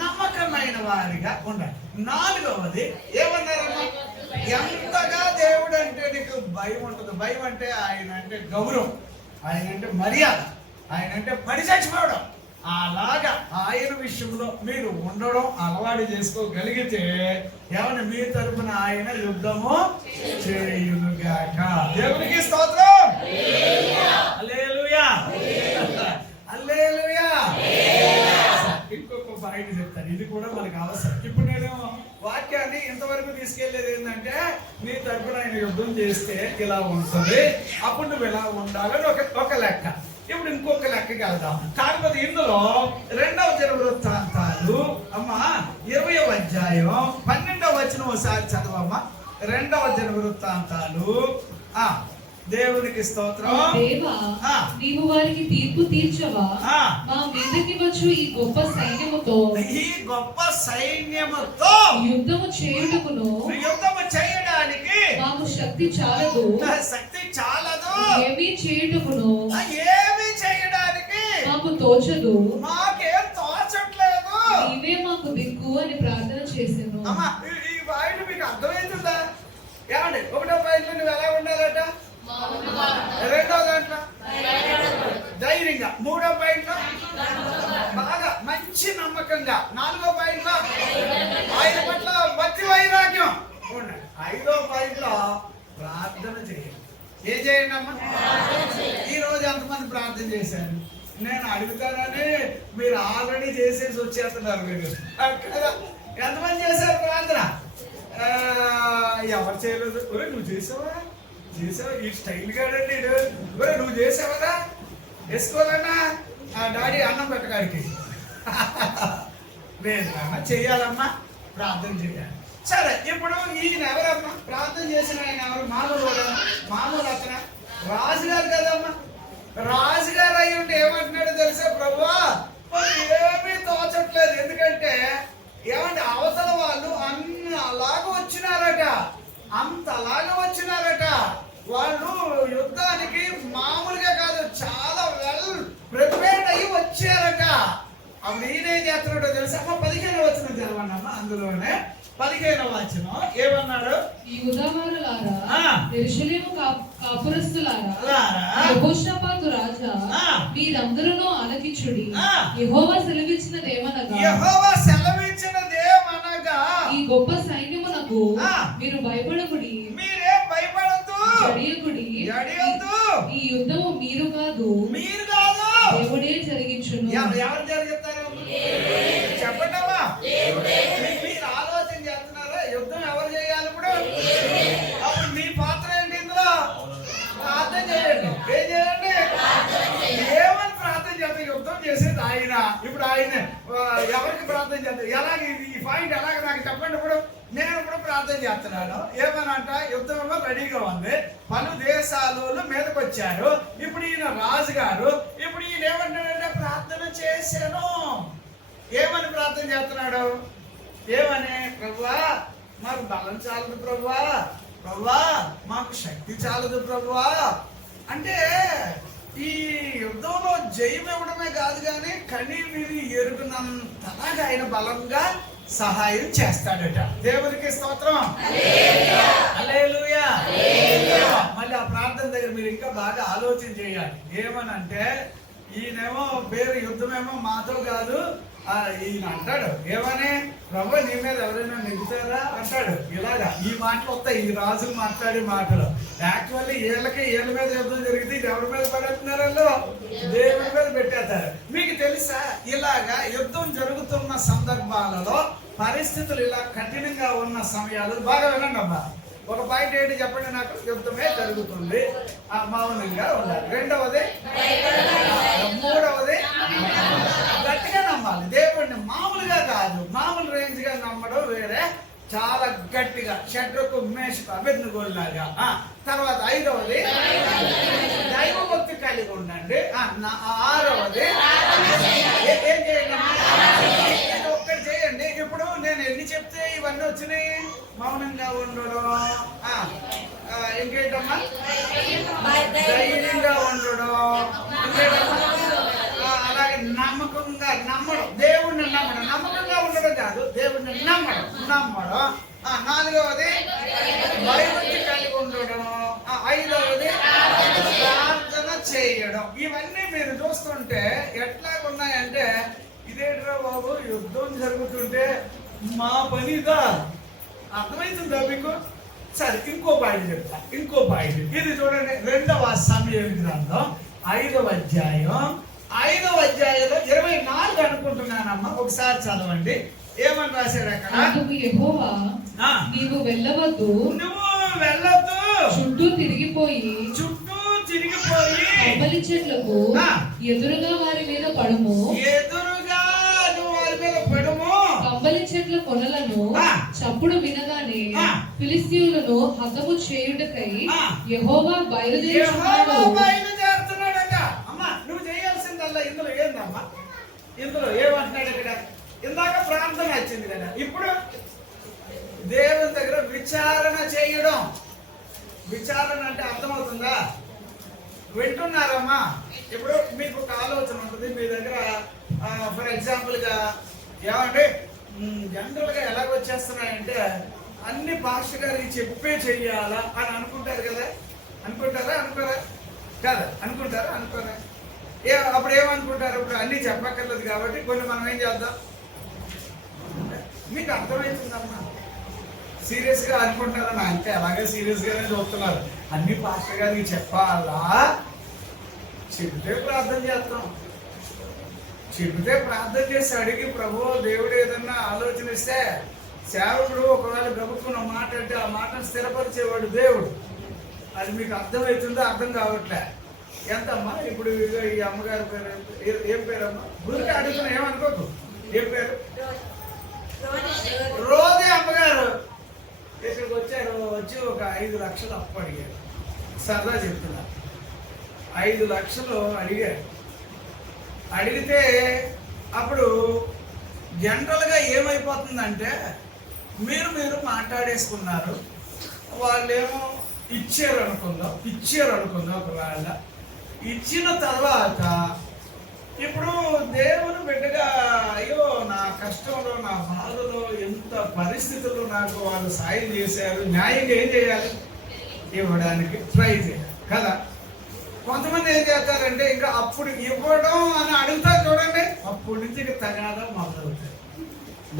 నమ్మకమైన వారిగా ఉండాలి. నాలుగవది ఏమన్నారమ్మా? ఎంతగా దేవుడు అంటే నీకు భయం ఉంటుంది. భయం అంటే ఆయన అంటే గౌరవం, ఆయన అంటే మర్యాద, ఆయన అంటే పడి చచ్చిపోవడం. అలాగా ఆయన విషయంలో మీరు ఉండడం అలవాటు చేసుకోగలిగితే ఏమన్నా మీ తరపున ఆయన యుద్ధము చేయునుగాక. దేవునికి స్తోత్రం. హల్లెలూయా, హల్లెలూయా. ఇంకొక పాయింట్ చెప్తాను, ఇది కూడా మనకు అవసరం. ఇప్పుడు నేను వాక్యాన్ని ఇంతవరకు తీసుకెళ్లేది ఏంటంటే నీ తరపున ఆయన యుద్ధం చేస్తే ఇలా ఉంటుంది, అప్పుడు నువ్వు ఇలా ఉండాలని ఒక లెక్క. ఇప్పుడు ఇంకొక లెక్కకి వెళ్దాం. కాకపోతే ఇందులో 2వ దినవృత్తాంతాలు అమ్మా 20వ అధ్యాయం 12వ వచనం ఒకసారి చదవమ్మా. 2వ దినవృత్తాంతాలు దేవునికి స్తోత్రం. దేవా, నీవు వారికి తీర్పు తీర్చవా? మా మీదకి వచ్చు ఈ గొప్ప సైన్యముతో యుద్ధము చేయడానికి మాకు శక్తి చాలదు. ఏమీ చేయటమును మాకు తోచదు. మాకేం తోచట్లేదు. నీవే మాకు దిక్కు అని ప్రార్థన చేసాను. ఈ పాయింట్ మీకు అర్థమవుతుందా? ఏమండి, 1వ పాయింట్ నువ్వు ఎలా ఉండాలట, 2వ దాంట్లో ధైర్యంగా, 3వ పాయింట్ బాగా మంచి నమ్మకంగా, 4వ పాయింట్ ఆయన పట్ల భక్తి వైరాగ్యం ఉండాలి. 5వ పాయింట్ ప్రార్థన చేయండి. ఏం చేయండి అమ్మా? ఈ రోజు ఎంతమంది ప్రార్థన చేశారు? నేను అడుగుతానని మీరు ఆల్రెడీ చేసేసి వచ్చేస్తున్నారు. మీరు ఎంతమంది చేశారు ప్రార్థన? ఎవరు చేయలేదు. ఒరే నువ్వు చేసావా? ఈ స్టైల్ గాడండి. ఒరే నువ్వు చేసావరా? వేసుకోవాలన్నా డాడీ అన్నం పెట్టడానికి లేదు అన్న, చెయ్యాలమ్మా, ప్రార్థన చేయాలి. సరే, ఇప్పుడు ఈయన ఎవరమ్మా? ప్రార్థన చేసిన ఆయన ఎవరు? మామూలు అతన రాజుగారు కదమ్మా. రాజుగారు అయి ఉంటే ఏమంటున్నాడు తెలుసా? ప్రభువా ఏమీ తోచట్లేదు. ఎందుకంటే ఏమంటే అవతల వాళ్ళు అన్ని అలాగా వచ్చినారట, అంతలాగా వచ్చినారట. వాళ్ళు యుద్ధానికి మామూలుగా కాదు, చాలా వెల్ ప్రిపేర్డ్ అయ్యి వచ్చారట. అప్పుడు ఈయనేం చేస్తున్నాడో తెలుసా? 15వ వచనం చదవండి అమ్మా. అందులోనే 15వ వచనం ఏమన్నాడు? యూదావారులారా, యెరూషలేము కాపురస్తులారా, యెహోషాపాతు రాజా, మీరందరూ ఆలకించుడి. యెహోవా సెలవిచ్చినదేమనగా ఈ గొప్ప సైన్యమునకు మీరు భయపడకుడి. మీరేం భయపడద్దు, జడియకుడి. ఈ యుద్ధము మీరు కాదు, దేవుడే జరిగించును. ఎవరు జరిగిస్తారు చెప్పండమ్మా. మీరు ఆలోచన చేస్తున్నారా? యుద్ధం ఎవరు చేయాలి? ఇప్పుడు అప్పుడు మీ పాత్ర ఏంటి ఇందులో? ప్రార్థన చేయండి. ఏం చేయండి? ఏమని ప్రార్థన చేస్తారు? యుద్ధం చేసేది ఆయన. ఇప్పుడు ఆయన ఎవరికి ప్రార్థన చేస్తారు? ఎలాగ ఈ పాయింట్ ఎలాగ నాకు చెప్పండి. ఇప్పుడు నేను ఇప్పుడు ప్రార్థన చేస్తున్నాను. ఏమనంట? యుద్ధంలో రెడీగా ఉంది, పలు దేశాలు మీదకి వచ్చారు. ఇప్పుడు ఈయన రాజుగారు. ఇప్పుడు ఈయన ఏమంటాడంటే ప్రార్థన చేశాను. ఏమని ప్రార్థన చేస్తున్నాడు? ఏమని? ప్రభువా మాకు బలం చాలదు ప్రభువా, ప్రభువా మాకు శక్తి చాలదు ప్రభువా. అంటే ఈ యుద్ధంలో జయం ఇవ్వడమే కాదు కానీ కనీ మీరు ఎరుగునంతలాగా ఆయన బలంగా సహాయం చేస్తాడట. దేవునికి స్తోత్రం. హల్లెలూయా. మళ్ళీ ఆ ప్రార్థన దగ్గర మీరు ఇంకా బాగా ఆలోచన చేయాలి. ఏమనంటే ఈయనేమో పేరు యుద్ధమేమో మాతో కాదు, ఈయన అంటాడు ఏమని? ప్రభు నీ మీద ఎవరైనా నెగ్గుతారా అంటాడు. ఇలాగా ఈ మాటలు వస్తాయి, ఈ రాజులు మాట్లాడే మాటలు. యాక్చువల్లీ వీళ్ళ మీద యుద్ధం జరిగితే ఇది ఎవరి మీద పడుతున్నారో దేవుడి మీద పెట్టేస్తారు. మీకు తెలుసా, ఇలాగా యుద్ధం జరుగుతున్న సందర్భాలలో పరిస్థితులు ఇలా కఠినంగా ఉన్న సమయాలు బాగా వినండి అమ్మా. ఒక పాయింట్ ఏంటి చెప్పండి నాకు? యుద్ధమే జరుగుతుంది, మౌనంగా ఉండాలి. 2వది, 3వది గట్టిగా నమ్మాలి దేవుడిని. మామూలుగా కాదు, మామూలు రేంజ్ గా నమ్మడం వేరే, చాలా గట్టిగా షడ్రకు మేషకు అభ్యర్థిగోల్లాగా. తర్వాత 5వది దైవభక్తి కలిగి ఉండండి. 6వది ఏం చేయండి? ఒక్కటి చేయండి. ఇప్పుడు నేను ఎన్ని చెప్తే ఇవన్నీ వచ్చినాయి? మౌనంగా ఉండడం, ఇంకేంటమ్మా? ధైర్యంగా ఉండడం, ఇంకేంటమ్మా? అలాగే నమ్మకంగా నమ్మడం, దేవుణ్ణి నమ్మడం. నమ్మకంగా ఉండడం కాదు, దేవుణ్ణి నమ్మడం. నాలుగవది భయభక్తి కలిగి ఉండడం. ఐదవది ప్రార్థన చేయడం. ఇవన్నీ మీరు చూస్తుంటే ఎట్లాగున్నాయంటే, ఇదేంట్రా బాబు యుద్ధం జరుగుతుంటే మా పనిదా? అర్థమవుతుందా మీకు? సరే, ఇంకో పాయింట్ చెప్తా. ఇంకో పాయింట్ ఇది చూడండి, 2వ సమూయేలు గ్రంథం 5వ అధ్యాయం 5వ అధ్యాయంలో 24 అనుకుంటున్నానమ్మా, ఒకసారి చదవండి. ఏమని రాశాడు అక్కడ? అందుకు యెహోవా, నీవు వెళ్ళవద్దు, నువ్వు వెళ్ళొద్దు, చుట్టూ తిరిగిపోయి కంబలి చెట్లకు ఎదురుగా వారి మీద పడుము. ఎదురుగా నువ్వు వారి మీద పడుము. కంబలి చెట్ల కొనలను చప్పుడు వినగానే ఫిలిస్తీయులను హతము చేయుటకై యెహోవా బయలుదేరుతున్నాడట. అమ్మా, నువ్వు చేయాల్సిందల్లా ఇందులో ఏందమ్మా? ఇందులో ఏమంటున్నాడు ఇక్కడ? ఇందాక ప్రార్థన వచ్చింది కదా, ఇప్పుడు దేవుని దగ్గర విచారణ చేయడం. విచారణ అంటే అర్థమవుతుందా? వింటున్నారమ్మా? ఇప్పుడు మీకు ఒక ఆలోచన ఉంటుంది మీ దగ్గర. ఫర్ ఎగ్జాంపుల్గా ఏమంటే జనరల్గా ఎలాగొచ్చేస్తున్నాయంటే, అన్ని పాస్టర్ గారికి చెప్పే చెయ్యాలా అని అనుకుంటారు కదా. అనుకోరా? కదా, అనుకోరా? అప్పుడు ఏమనుకుంటారు? ఇప్పుడు అన్నీ చెప్పక్కర్లేదు కాబట్టి కొన్ని మనం ఏం చేద్దాం. మీకు అర్థమవుతుందమ్మా? సీరియస్గా అనుకుంటారా? అంటే అలాగే సీరియస్గానే చూస్తున్నారు. అన్ని పాస్టర్ గారికి చెప్పాలా? చెబితే ప్రార్థన చేస్తాం. చెబితే ప్రార్థన చేసి అడిగి, ప్రభు దేవుడు ఏదన్నా ఆలోచన ఇస్తే, సేవకుడు ఒకవేళ గబుక్కున్న మాట అంటే ఆ మాటను స్థిరపరిచేవాడు దేవుడు. అది మీకు అర్థమవుతుందో? అర్థం కావట్లే. ఎంతమ్మా? ఇప్పుడు ఈ అమ్మగారి పేరు ఏం పేరమ్మా? గురికి అడుగుతున్నా, ఏమనుకోకు. ఏం పేరు? రోజే అమ్మగారు ఇక్కడికి వచ్చారు. వచ్చి ఒక 5 లక్షలు అప్పు అడిగారు. సరదా చెప్తున్నా, 5 లక్షలు అడిగారు. అడిగితే అప్పుడు జనరల్గా ఏమైపోతుందంటే, మీరు మాట్లాడేసుకున్నారు, వాళ్ళేమో ఇచ్చారు అనుకుందాం. ఒకవేళ ఇచ్చిన తర్వాత ఇప్పుడు దేవుని బిడ్డగా, అయ్యో నా కష్టంలో, నా బాధలో, ఎంత పరిస్థితుల్లో నాకు వాళ్ళు సాయం చేశారు, న్యాయంగా ఏం చేయాలి? ఇవ్వడానికి ట్రై చేయాలి కదా. కొంతమంది ఏం చేస్తారంటే, ఇంకా అప్పుడు ఇవ్వడం అని అడుగుతారు చూడండి, అప్పటి నుంచి ఇక తగాదా మొదలవుతాయి.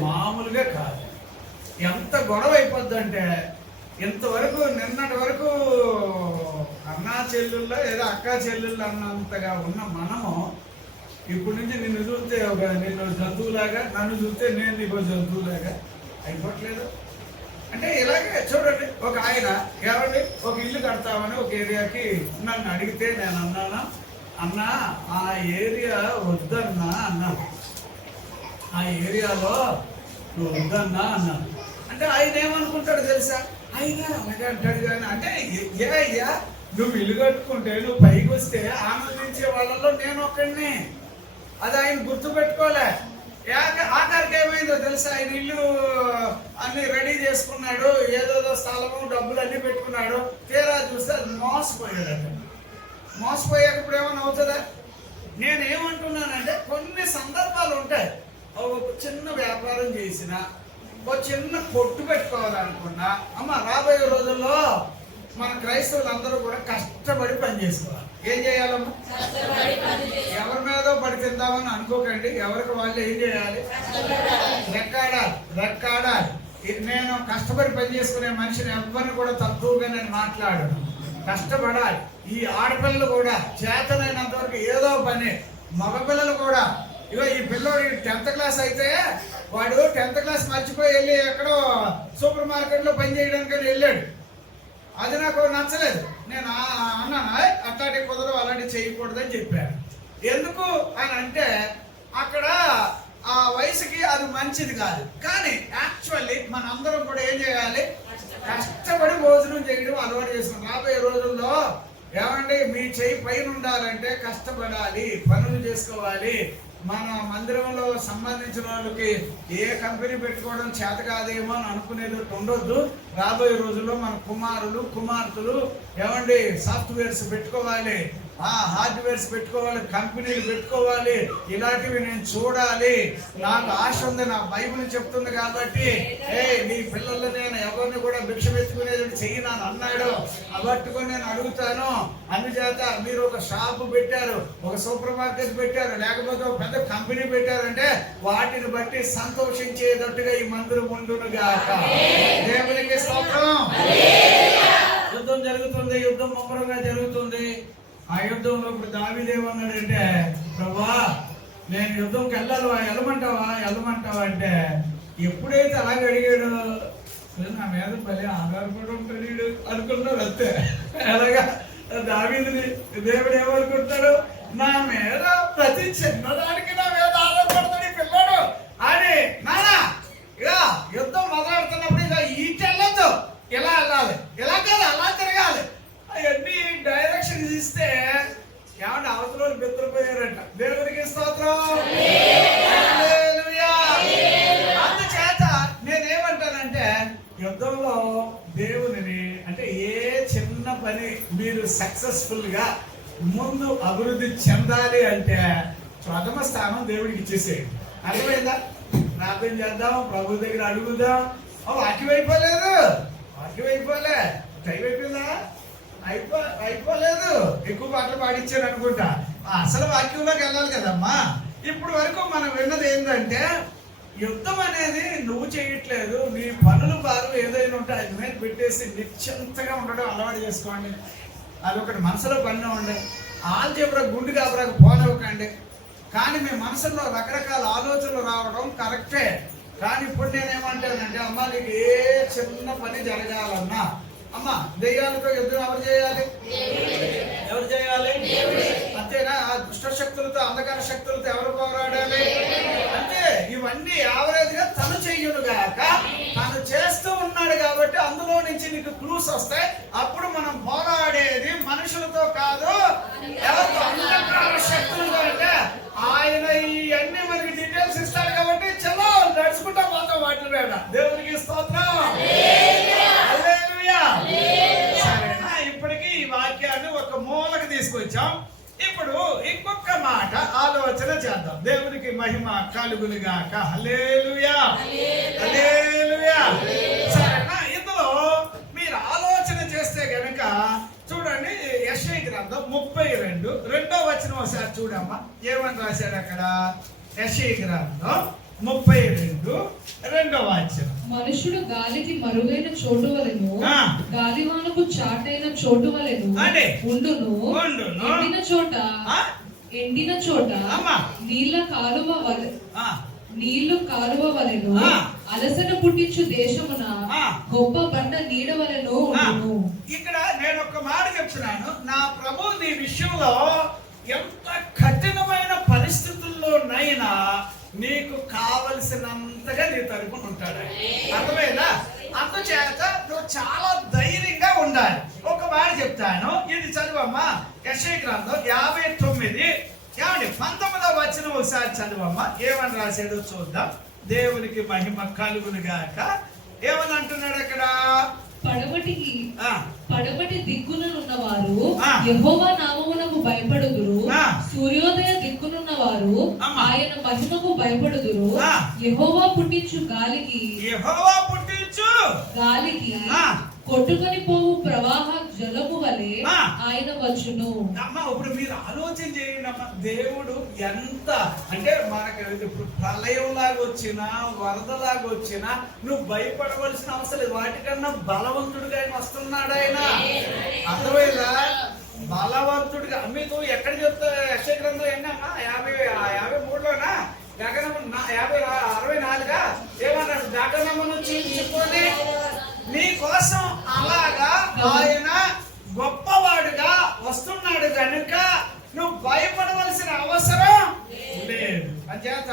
మామూలుగా కాదు. ఎంత గొడవ అయిపోద్ది అంటే, ఇంతవరకు నిన్నటి వరకు అన్నా చెల్లెళ్ళ ఏదో అక్కా చెల్లెళ్ళు అన్నంతగా ఉన్న మనము ఇప్పుడు నుంచి నిన్ను చూస్తే నిన్ను జంతువులాగా, నన్ను చూస్తే నేను నీకు జంతువులాగా అయిపోవట్లేదు. అంటే ఇలాగే చూడండి, ఒక ఆయన ఏమండి ఒక ఇల్లు కడతామని ఒక ఏరియాకి నన్ను అడిగితే నేను అన్నా ఆ ఏరియా వద్దన్నా అన్నాను. ఆ ఏరియాలో నువ్వు వద్దన్నా అన్నాను. అంటే ఆయన ఏమనుకుంటాడు తెలుసా? ఆయన అలాగే అంటాడు కానీ, అంటే అయ్యా నువ్వు ఇల్లు కట్టుకుంటే నువ్వు పైకి వస్తే ఆనందించే వాళ్ళలో నేను ఒక్కడిని. అది ఆయన గుర్తుపెట్టుకోలే. ఆఖరికి ఏమైందో తెలుసా? ఆయన ఇల్లు అన్ని రెడీ చేసుకున్నాడు, ఏదోదో స్థలము డబ్బులు అన్ని పెట్టుకున్నాడు. తీరా చూస్తే అది మోసపోయాడు. మోసపోయాక ఇప్పుడు ఏమన్నా అవుతుందా? నేనేమంటున్నానంటే, కొన్ని సందర్భాలు ఉంటాయి. ఒక చిన్న వ్యాపారం చేసిన, ఒక చిన్న కొట్టు పెట్టుకోవాలనుకున్నా, అమ్మ రాబోయే రోజుల్లో మన క్రైస్తవులందరూ కూడా కష్టపడి పని చేసుకోవాలి. ఏం చేయాలమ్మా? ఎవరి మీదో పడి తిందామని అనుకోకండి. ఎవరికి వాళ్ళు ఏం చేయాలి? రెక్కాడాలి. నేను కష్టపడి పని చేసుకునే మనిషిని ఎవరిని కూడా తక్కువగా నేను మాట్లాడను. కష్టపడాలి. ఈ ఆడపిల్లలు కూడా చేతనైనంత వరకు ఏదో పని, మగపిల్లలు కూడా. ఇగో ఈ పిల్లోడు 10th క్లాస్ అయితే వాడు 10th క్లాస్ మర్చిపోయి వెళ్ళి ఎక్కడో సూపర్ మార్కెట్లో పని చేయడానికి వెళ్ళాడు. అది నాకు నచ్చలేదు. నేను అన్నాను, అట్లాంటివి కుదరదు, అలాంటివి చేయకూడదని చెప్పాను. ఎందుకు అని అంటే, అక్కడ ఆ వయసుకి అది మంచిది కాదు. కానీ యాక్చువల్లీ మనందరం కూడా ఏం చేయాలి? కష్టపడి భోజనం చేయడం అలవాటు చేసుకున్నాం. రాబోయే రోజుల్లో ఏమండి, మీ చేయి పైన ఉండాలంటే కష్టపడాలి, పనులు చేసుకోవాలి. మన మందిరంలో సంబంధించిన వాళ్ళకి ఏ కంపెనీ పెట్టుకోవడం చేత కాదేమో అని అనుకునేది ఉండొద్దు. రాబోయే రోజుల్లో మన కుమారులు కుమార్తెలు ఏమండి సాఫ్ట్వేర్స్ పెట్టుకోవాలి, హార్డ్వేర్స్ పెట్టుకోవాలి, కంపెనీలు పెట్టుకోవాలి. ఇలాంటివి నేను చూడాలి, నాకు ఆశ ఉంది. నా బైబిల్ చెప్తుంది కాబట్టి నీ పిల్లలు నేను ఎవరిని కూడా భిక్ష పెట్టుకునేది చెయ్యి అన్నాడు. పట్టుకొని నేను అడుగుతాను. అందుచేత మీరు ఒక షాపు పెట్టారు, ఒక సూపర్ మార్కెట్ పెట్టారు, లేకపోతే ఒక పెద్ద కంపెనీ పెట్టారంటే వాటిని బట్టి సంతోషించేటట్టుగా ఈ మందిరం ఉండును గాక. దేవునికి స్తోత్రం. యుద్ధం జరుగుతుంది, యుద్ధం ముమ్మరంగా జరుగుతుంది. ఆ యుద్ధంలో ఇప్పుడు దావీదు ఏమన్నాడంటే, ప్రభువా నేను యుద్ధంకి వెళ్ళమంటావా అంటే ఎప్పుడైతే అలాగే అడిగాడు, నా మీద పని ఆధారపడి ఉంటాడు అనుకుంటాడు అంతే. అలాగా దావీదుని దేవుడు ఏమనుకుంటాడు, నా మీద ప్రతి చిన్నదానికి నా మీద ఆధారపడతాడు ఈ పిల్లడు అని. నానా ఇక యుద్ధం మొదలెడుతున్నప్పుడు ఇక ఈట వెళ్ళొద్దు, ఇలా వెళ్ళాలి, ఇలా కాదు అలా తిరగాలి, అవన్నీ డైరెక్షన్స్ ఇస్తే ఏమంటే అవతల బెదిరిపోయారట. దేవునికి స్తోత్రం. అందుచేత నేనేమంటానంటే యుద్ధంలో దేవుని అంటే ఏ చిన్న పని మీరు సక్సెస్ఫుల్ గా ముందు అభివృద్ధి చెందాలి అంటే ప్రథమ స్థానం దేవుడికి ఇచ్చేసేయండి. అర్థమైందా? ప్రార్థన చేద్దాం, ప్రభు దగ్గర అడుగుదాం. వాక్యం అయిపోలేదు, టైం అయిపోయిందా? అయిపోలేదు. ఎక్కువ పాటలు పాడించారు అనుకుంటా. అసలు వాక్యంలోకి వెళ్ళాలి కదమ్మా. ఇప్పుడు వరకు మనం విన్నది ఏంటంటే యుద్ధం అనేది నువ్వు చేయట్లేదు, నీ పనులు బారు ఏదైనా ఉంటే అది మీద పెట్టేసి నిశ్చింతగా ఉండడం అలవాటు చేసుకోండి. అదొకటి మనసులో పని ఉండే ఆల్జీబ్రా గుండు కాబరాకు పోనివ్వకండి. కానీ మీ మనసులో రకరకాల ఆలోచనలు రావడం కరెక్టే. కానీ ఇప్పుడు నేనేమంటానంటే అమ్మ నీకు ఏ చిన్న పని జరగాలన్నా, అమ్మ దెయ్యాలతో యుద్ధం ఎవరు చేయాలి? అంతేనా? దుష్ట శక్తులతో అంధకార శక్తులతో ఎవరు పోరాడాలి? అంటే ఇవన్నీ యావరేజ్ గా తను చెయ్యను గాక తను చేస్తూ ఉన్నాడు కాబట్టి అందులో నుంచి నీకు క్లూస్ వస్తాయి. అప్పుడు మనం పోరాడేది మనుషులతో కాదు, ఎవరితో? అంధకార శక్తులతో. అంటే ఆయన ఇవన్నీ మనకి డీటెయిల్స్ ఇస్తాడు కాబట్టి చలో నడుచుకుంటా పోతాం వాటి మీద. దేవునికి స్తోత్రం. సరేనా? ఇప్పటికి ఈ వాక్యాన్ని ఒక మూలకి తీసుకొచ్చాం. ఇప్పుడు ఇంకొక మాట ఆలోచన చేద్దాం. దేవునికి మహిమ కలుగునుగాక. హల్లెలూయా, హల్లెలూయా. సరేనా? ఇందులో మీరు ఆలోచన చేస్తే గనుక చూడండి, యెషయా గ్రంథం 32:2 ఒకసారి చూడమ్మా. ఏమని రాశాడు అక్కడ? యెషయా గ్రంథం 32:2. మనుషుడు గాలికి మరుగైన చోటు వలెను, గాలివానకు చాటైన చోటు వలెను ఉండును. ఎండిన చోట నీళ్లు కాలువ వలెను, అలసట పుట్టించు దేశమున గొప్ప బండ నీడ వలెను ఉండును. ఇక్కడ నేను ఒక మాట చెప్తున్నాను. నా ప్రభు నీ విషయంలో ఎంత కఠినమైన పరిస్థితుల్లోనైనా నీకు కావలసినంతగా నీ తరపున ఉంటాడు. అర్థమైందా? అందుచేత నువ్వు చాలా ధైర్యంగా ఉండాలి. ఒక మాట చెప్తాను, ఇది చదువమ్మా. యెషయా గ్రంథం 59:19 ఒకసారి చదువమ్మా. ఏమని రాశాడో చూద్దాం. దేవునికి మహిమ కలుగునుగాక. ఏమని అంటున్నాడు అక్కడ? పడమటి దిక్కునున్నవారు యెహోవా నామమునకు భయపడుదురు, సూర్యోదయ దిక్కునున్నవారు ఆయన మహిమకు భయపడుదురు. యెహోవా పుట్టించు గాలికి కొట్టుకొని పోవు ప్రవాహ జలము వలె ఆయన వచ్చును. అమ్మా ఇప్పుడు మీరు ఆలోచన చేయండి అమ్మా. దేవుడు ఎంత అంటే మనకి ఇప్పుడు ప్రళయంలాగా వచ్చినా వరదలాగా వచ్చినా నువ్వు భయపడవలసిన అవసరం లేదు. వాటికన్నా బలవంతుడిగా ఆయన వస్తున్నాడు. ఆయన అర్థమైందా? బలవంతుడిగా. మీకు ఎక్కడ చెప్తా? యెషయా గ్రంథం ఏంటమ్మా 53లోనా గగనము 64 ఏమన్నాడు? గగనమును చీల్చుకొని నీ కోసం అలాగా ఆయన గొప్పవాడుగా వస్తున్నాడు కనుక నువ్వు భయపడవలసిన అవసరం లేదు. అంచేత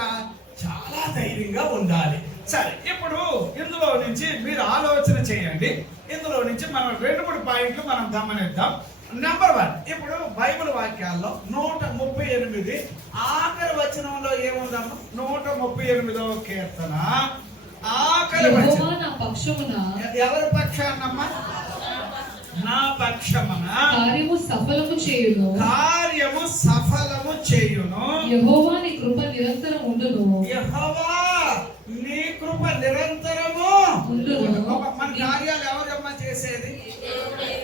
చాలా ధైర్యంగా ఉండాలి. సరే, ఇప్పుడు ఇందులో నుంచి మీరు ఆలోచన చేయండి. ఇందులో నుంచి మనం 2-3 పాయింట్లు మనం గమనిద్దాం. నెంబర్ 1. ఇప్పుడు బైబిల్ వాక్యాల్లో 138 ఆఖరి వచనంలో ఏముందమ్మా? 138వ కీర్తన ఆఖరి యెహోవా వచనం. నా పక్షమున ఎవరి పక్షాన్నమ్మా? నా పక్షమున కార్యము సఫలము చేయును. కార్యము సఫలము చేయును. యెహోవా నీ కృప నిరంతరం ఉండును. యెహోవా నీ కృప నిరంతరము ఉండును. మన కార్యాలు ఎవరమ్మా చేసేది?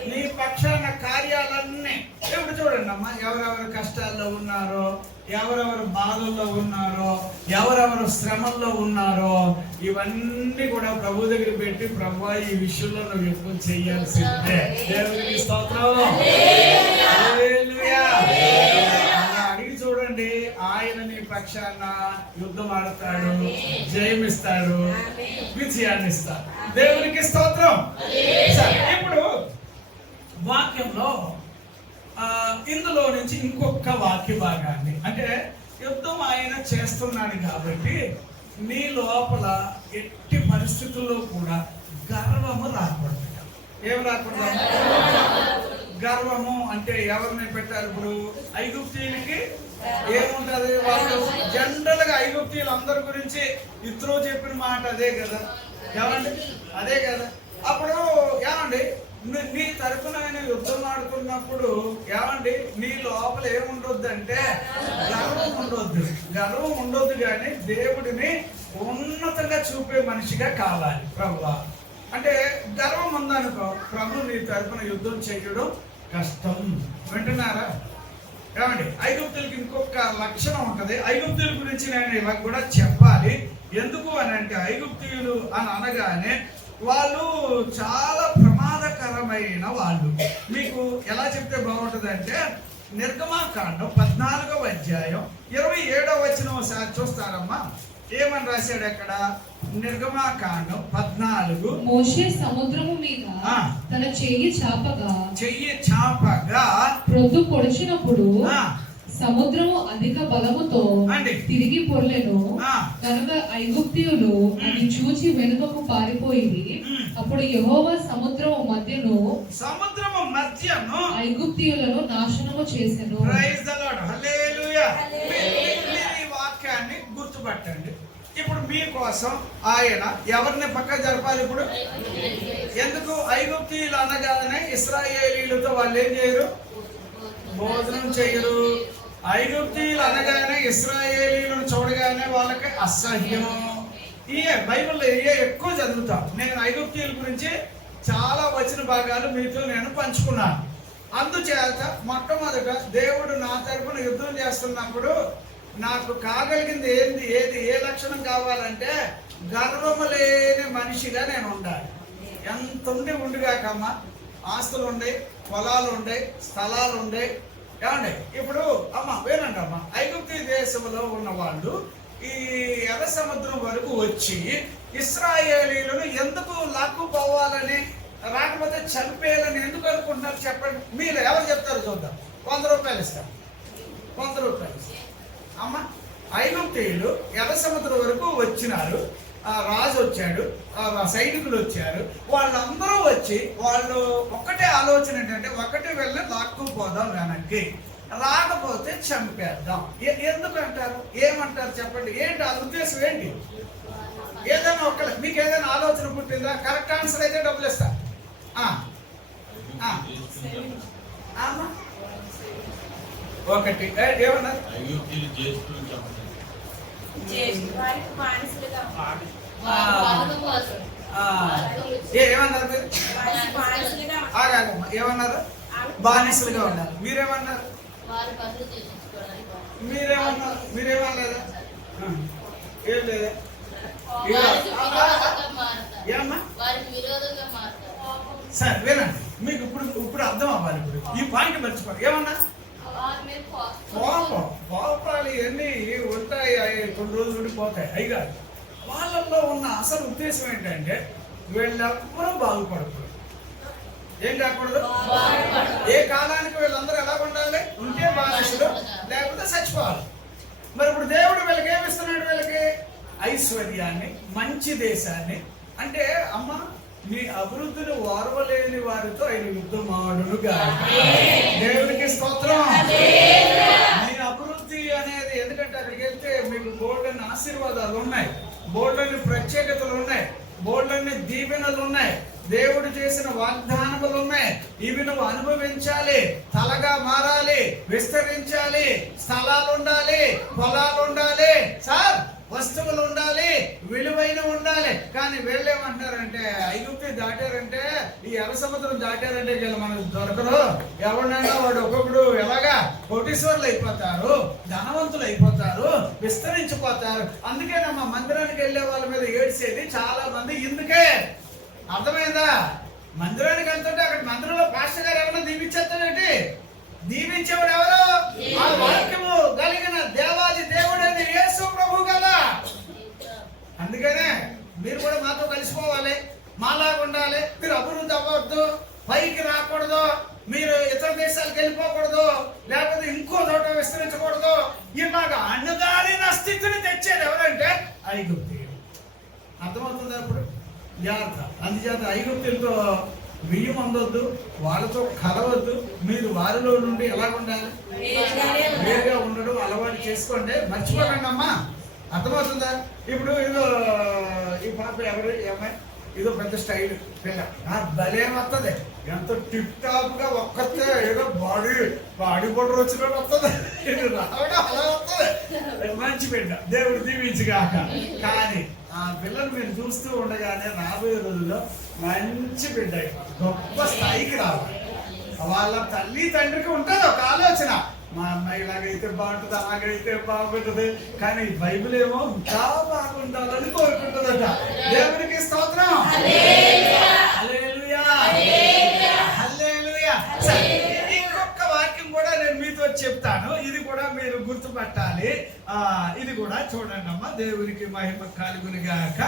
నీ పక్షాన కార్యాలన్నీ. ఇప్పుడు చూడండి అమ్మా, ఎవరెవరు కష్టాల్లో ఉన్నారో, ఎవరెవరు బాధల్లో ఉన్నారో, ఎవరెవరు శ్రమల్లో ఉన్నారో, ఇవన్నీ కూడా ప్రభు దగ్గర పెట్టి, ప్రభు ఈ విషయంలో నువ్వు ఎక్కువ చేయాల్సిందే. దేవునికి స్తోత్రం. హల్లెలూయా. అలా అడిగి చూడండి, ఆయన నీ పక్షాన యుద్ధం ఆడతాడు, జయమిస్తాడు, విజయాన్ని ఇస్తాడు. దేవునికి స్తోత్రం. సరే, ఇప్పుడు వాక్యంలో ఇందులో నుంచి ఇంకొక వాక్య భాగాన్ని, అంటే యుద్ధం ఆయన చేస్తున్నాడు కాబట్టి నీ లోపల ఎట్టి పరిస్థితుల్లో కూడా గర్వము రాకూడదు. ఏం రాకూడదు? గర్వము అంటే ఎవరిని పెట్టారు? ఇప్పుడు ఐగుప్తీయులకి ఏముంటది? వాళ్ళు జనరల్ గా ఐగుప్తీయులు అందరి గురించి ఇత్రో చెప్పిన మాట అదే కదా, ఏమండి? అదే కదా. అప్పుడు ఏమండి, నీ తరపున ఆయన యుద్ధం ఆడుతున్నప్పుడు ఏమండి, నీ లోపల ఏముండొద్దు అంటే గర్వం ఉండొద్దు. గర్వం ఉండొద్దు, కానీ దేవుడిని ఉన్నతంగా చూపే మనిషిగా కావాలి. ప్రభువా అంటే గర్వం ఉందనుకో, ప్రభు నీ తరపున యుద్ధం చేయడం కష్టం. వింటున్నారా? ఏమండి, ఐగుప్తులకి ఇంకొక లక్షణం ఉంటది. ఐగుప్తుల గురించి నేను ఇలా కూడా చెప్పాలి. ఎందుకు అని అంటే, ఐగుప్తీయులు అని అనగానే వాళ్ళు చాలా ప్రమాదకరమైన వాళ్ళు. మీకు ఎలా చెప్తే బాగుంటుంది అంటే, నిర్గమాకాండం 14వ అధ్యాయం 27వ వచనం ఒకసారి చూస్తారమ్మా. ఏమని రాశాడు అక్కడ? నిర్గమాకాండం 14. మోషే సముద్రము మీద తన చెయ్యి చాపగా ప్రొద్దు పొడిచినప్పుడు సముద్రము అధిక బలముతో తిరిగి పొర్లెను. కనుక ఐగుప్తీయులు అది చూచి వెనుకకు పారిపోయింది. అప్పుడు యెహోవా సముద్రము మధ్యను ఐగుప్తీయులను నాశనము చేసెను. Praise the Lord. హల్లెలూయా. ఈ వాక్యాన్ని గుర్తుపట్టండి. ఇప్పుడు మీకోసం ఆయన ఎవరిని పక్క జరపాలి? ఇప్పుడు ఎందుకు? ఐగుప్తీయులు అనగానే ఇశ్రాయేలీలతో వాళ్ళు ఏం చేయరు? భోజనం చేయరు. ఐగుప్తీయులు అనగానే ఇశ్రాయేలీలను చూడగానే వాళ్ళకి అసహ్యం. బైబిల్లో ఎక్కువ చదువుతాం. నేను ఐగుప్తీయుల గురించి చాలా వచన భాగాలు మీతో నేను పంచుకున్నాను. అందుచేత మొట్టమొదట దేవుడు నా తరపున యుద్ధం చేస్తున్నప్పుడు నాకు కాగలిగింది ఏ లక్షణం కావాలంటే, గర్వము లేని మనిషిగా నేను ఉండాలి. ఎంత ఉండిగాకమ్మా, ఆస్తులు ఉండే, పొలాలు ఉండే, స్థలాలు ఉండే. ఏమండి, ఇప్పుడు అమ్మ వేరండి అమ్మ, ఐగుప్తీ దేశంలో ఉన్న వాళ్ళు ఈ ఎర్ర సముద్రం వరకు వచ్చి ఇశ్రాయేలీలను ఎందుకు లాక్కుపోవాలని, రాకపోతే చంపేయాలని ఎందుకు అనుకుంటున్నారు చెప్పండి. మీరు ఎవరు చెప్తారు చూద్దాం. 100 రూపాయలు ఇస్తారు. 100 రూపాయలు అమ్మ. ఐగుప్తీయులు ఎర్ర సముద్రం వరకు వచ్చినారు. రాజు వచ్చాడు, సైనికులు వచ్చారు. వాళ్ళందరూ వచ్చి వాళ్ళు ఒక్కటే ఆలోచన ఏంటంటే, ఒకటి వెళ్ళి లాక్కుపోదాం వెనక్కి, రాకపోతే చంపేద్దాం. ఎందుకు అంటారు? ఏమంటారు చెప్పండి? ఏంటి ఆ ఉద్దేశం? ఏంటి? ఏదైనా మీకు ఏదైనా ఆలోచన పుట్టిందా? కరెక్ట్ ఆన్సర్ అయితే డబ్బులు ఇస్తా. ఒకటి ఏమన్నారు? ఏమన్నారు మీరు? ఏమన్నారు? బానిసలుగా ఉన్నారు. మీరేమన్నారు? మీరేమనలేదా? ఏం లేదా? ఏమన్నా? సరే వినండి, మీకు ఇప్పుడు అర్థం అవ్వాలి. ఇప్పుడు ఈ పాయింట్ మర్చిపోరు. ఏమన్నా? కోపాలు ఇవన్నీ ఉంటాయి, కొన్ని రోజులు ఉండిపోతాయి. అయిగా వాళ్ళల్లో ఉన్న అసలు ఉద్దేశం ఏంటంటే, వీళ్ళెవ్వరూ బాగుపడకూడదు. ఏం కాకూడదు? ఏ కాలానికి వీళ్ళందరూ ఎలా ఉండాలి? ఉంటే బానిసలు, లేకపోతే చచ్చిపోవాలి. మరి ఇప్పుడు దేవుడు వీళ్ళకి ఏమిస్తున్నాడు? వీళ్ళకి ఐశ్వర్యాన్ని, మంచి దేశాన్ని. అంటే అమ్మ, మీ అభివృద్ధిని ఓర్వలేని వారితో ఆయన యుద్ధం ఆడునుగా. దేవునికి స్తోత్రం. మీ అభివృద్ధి అనేది, ఎందుకంటే అక్కడికి వెళ్తే మీకు బోల్డన్ని ఆశీర్వాదాలు ఉన్నాయి, బోల్డన్ని ప్రత్యేకతలు ఉన్నాయి, బోల్డన్ని దీవెనలు ఉన్నాయి, దేవుడు చేసిన వాగ్దానములు ఉన్నాయి. ఇవి నువ్వు అనుభవించాలి, తలగా మారాలి, విస్తరించాలి, స్థలాలు ఉండాలి, పొలాలు ఉండాలి, సార్ వస్తువులు ఉండాలి, విలువైన ఉండాలి. కానీ వీళ్ళేమంటున్నారంటే ఐగుప్తు దాటారంటే, ఈ ఎర్ర సముద్రం దాటారంటే వీళ్ళు మనకు దొరకరు. ఎవరినైనా వాడు ఒక్కొక్కడు ఎలాగా కోటీశ్వరులు అయిపోతారు, ధనవంతులు అయిపోతారు, విస్తరించిపోతారు. అందుకేనమ్మా మందిరానికి వెళ్ళే వాళ్ళ మీద ఏడ్చేది చాలా మంది. ఇందుకే అర్థమైందా? మందిరానికి వెళ్తుంటే అక్కడ మందిరంలో పాస్టర్ గారు ఎవరో దీవించేస్తాడంటే, దీవించేవాడు ఎవరు? ఆ వాక్యము కలిగిన దేవాది దేవుడైన యేసు ప్రభు కదా. అందుకనే మీరు కూడా మాతో కలిసిపోవాలి, మాలాగా ఉండాలి. మీరు అభివృద్ధి అవ్వద్దు, పైకి రాకూడదు, మీరు ఇతర దేశాలకు వెళ్ళిపోకూడదు, లేకపోతే ఇంకో చోట విస్తరించకూడదు. ఇలాగ అణగారిన స్థితిని తెచ్చేది ఎవరంటే ఐగుప్తీయులు. అర్థమవుతుంది అప్పుడు జాగ్రత్త. అందుచేత ఐగుప్తులతో బియ్యం అందొద్దు, వాళ్ళతో కలవద్దు. మీరు వారిలో నుండి ఎలా ఉండాలి? వేరుగా ఉండడం అలవాటు చేసుకోండి. మర్చిపోకండి అమ్మా. అర్థమవుతుందా? ఇప్పుడు ఇదో ఈ పాప ఎవరు ఏమై ఇదో పెద్ద స్టైల్ పిల్ల, భలే వస్తుంది. ఎంతో టిప్ టాప్ గా ఒక్కతే ఏదో బాడీ పౌడర్ వచ్చిన వస్తుంది, రావడం అలా వస్తుంది. మంచి బిడ్డ, దేవుడు దీవించుగాక. కానీ ఆ పిల్లలు మీరు చూస్తూ ఉండగానే రాబోయే రోజుల్లో మంచి బిడ్డ గొప్ప స్థాయికి రావాలి. వాళ్ళ తల్లి తండ్రికి ఉంటుంది ఒక ఆలోచన, మా అమ్మాయి ఇలాగైతే బాగుంటుంది, అలాగైతే బాగుంటుంది. కానీ బైబిల్ ఏమో ఇంకా బాగుండాలని కోరుకుంటుందట. దేవునికి స్తోత్రం. హల్లెలూయా, హల్లెలూయా. ఇంకొక వాక్యం కూడా నేను మీతో చెప్తాను, ఇది కూడా మీరు గుర్తుపట్టాలి. ఇది కూడా చూడండి అమ్మా. దేవునికి మహిమ కలుగునుగాక.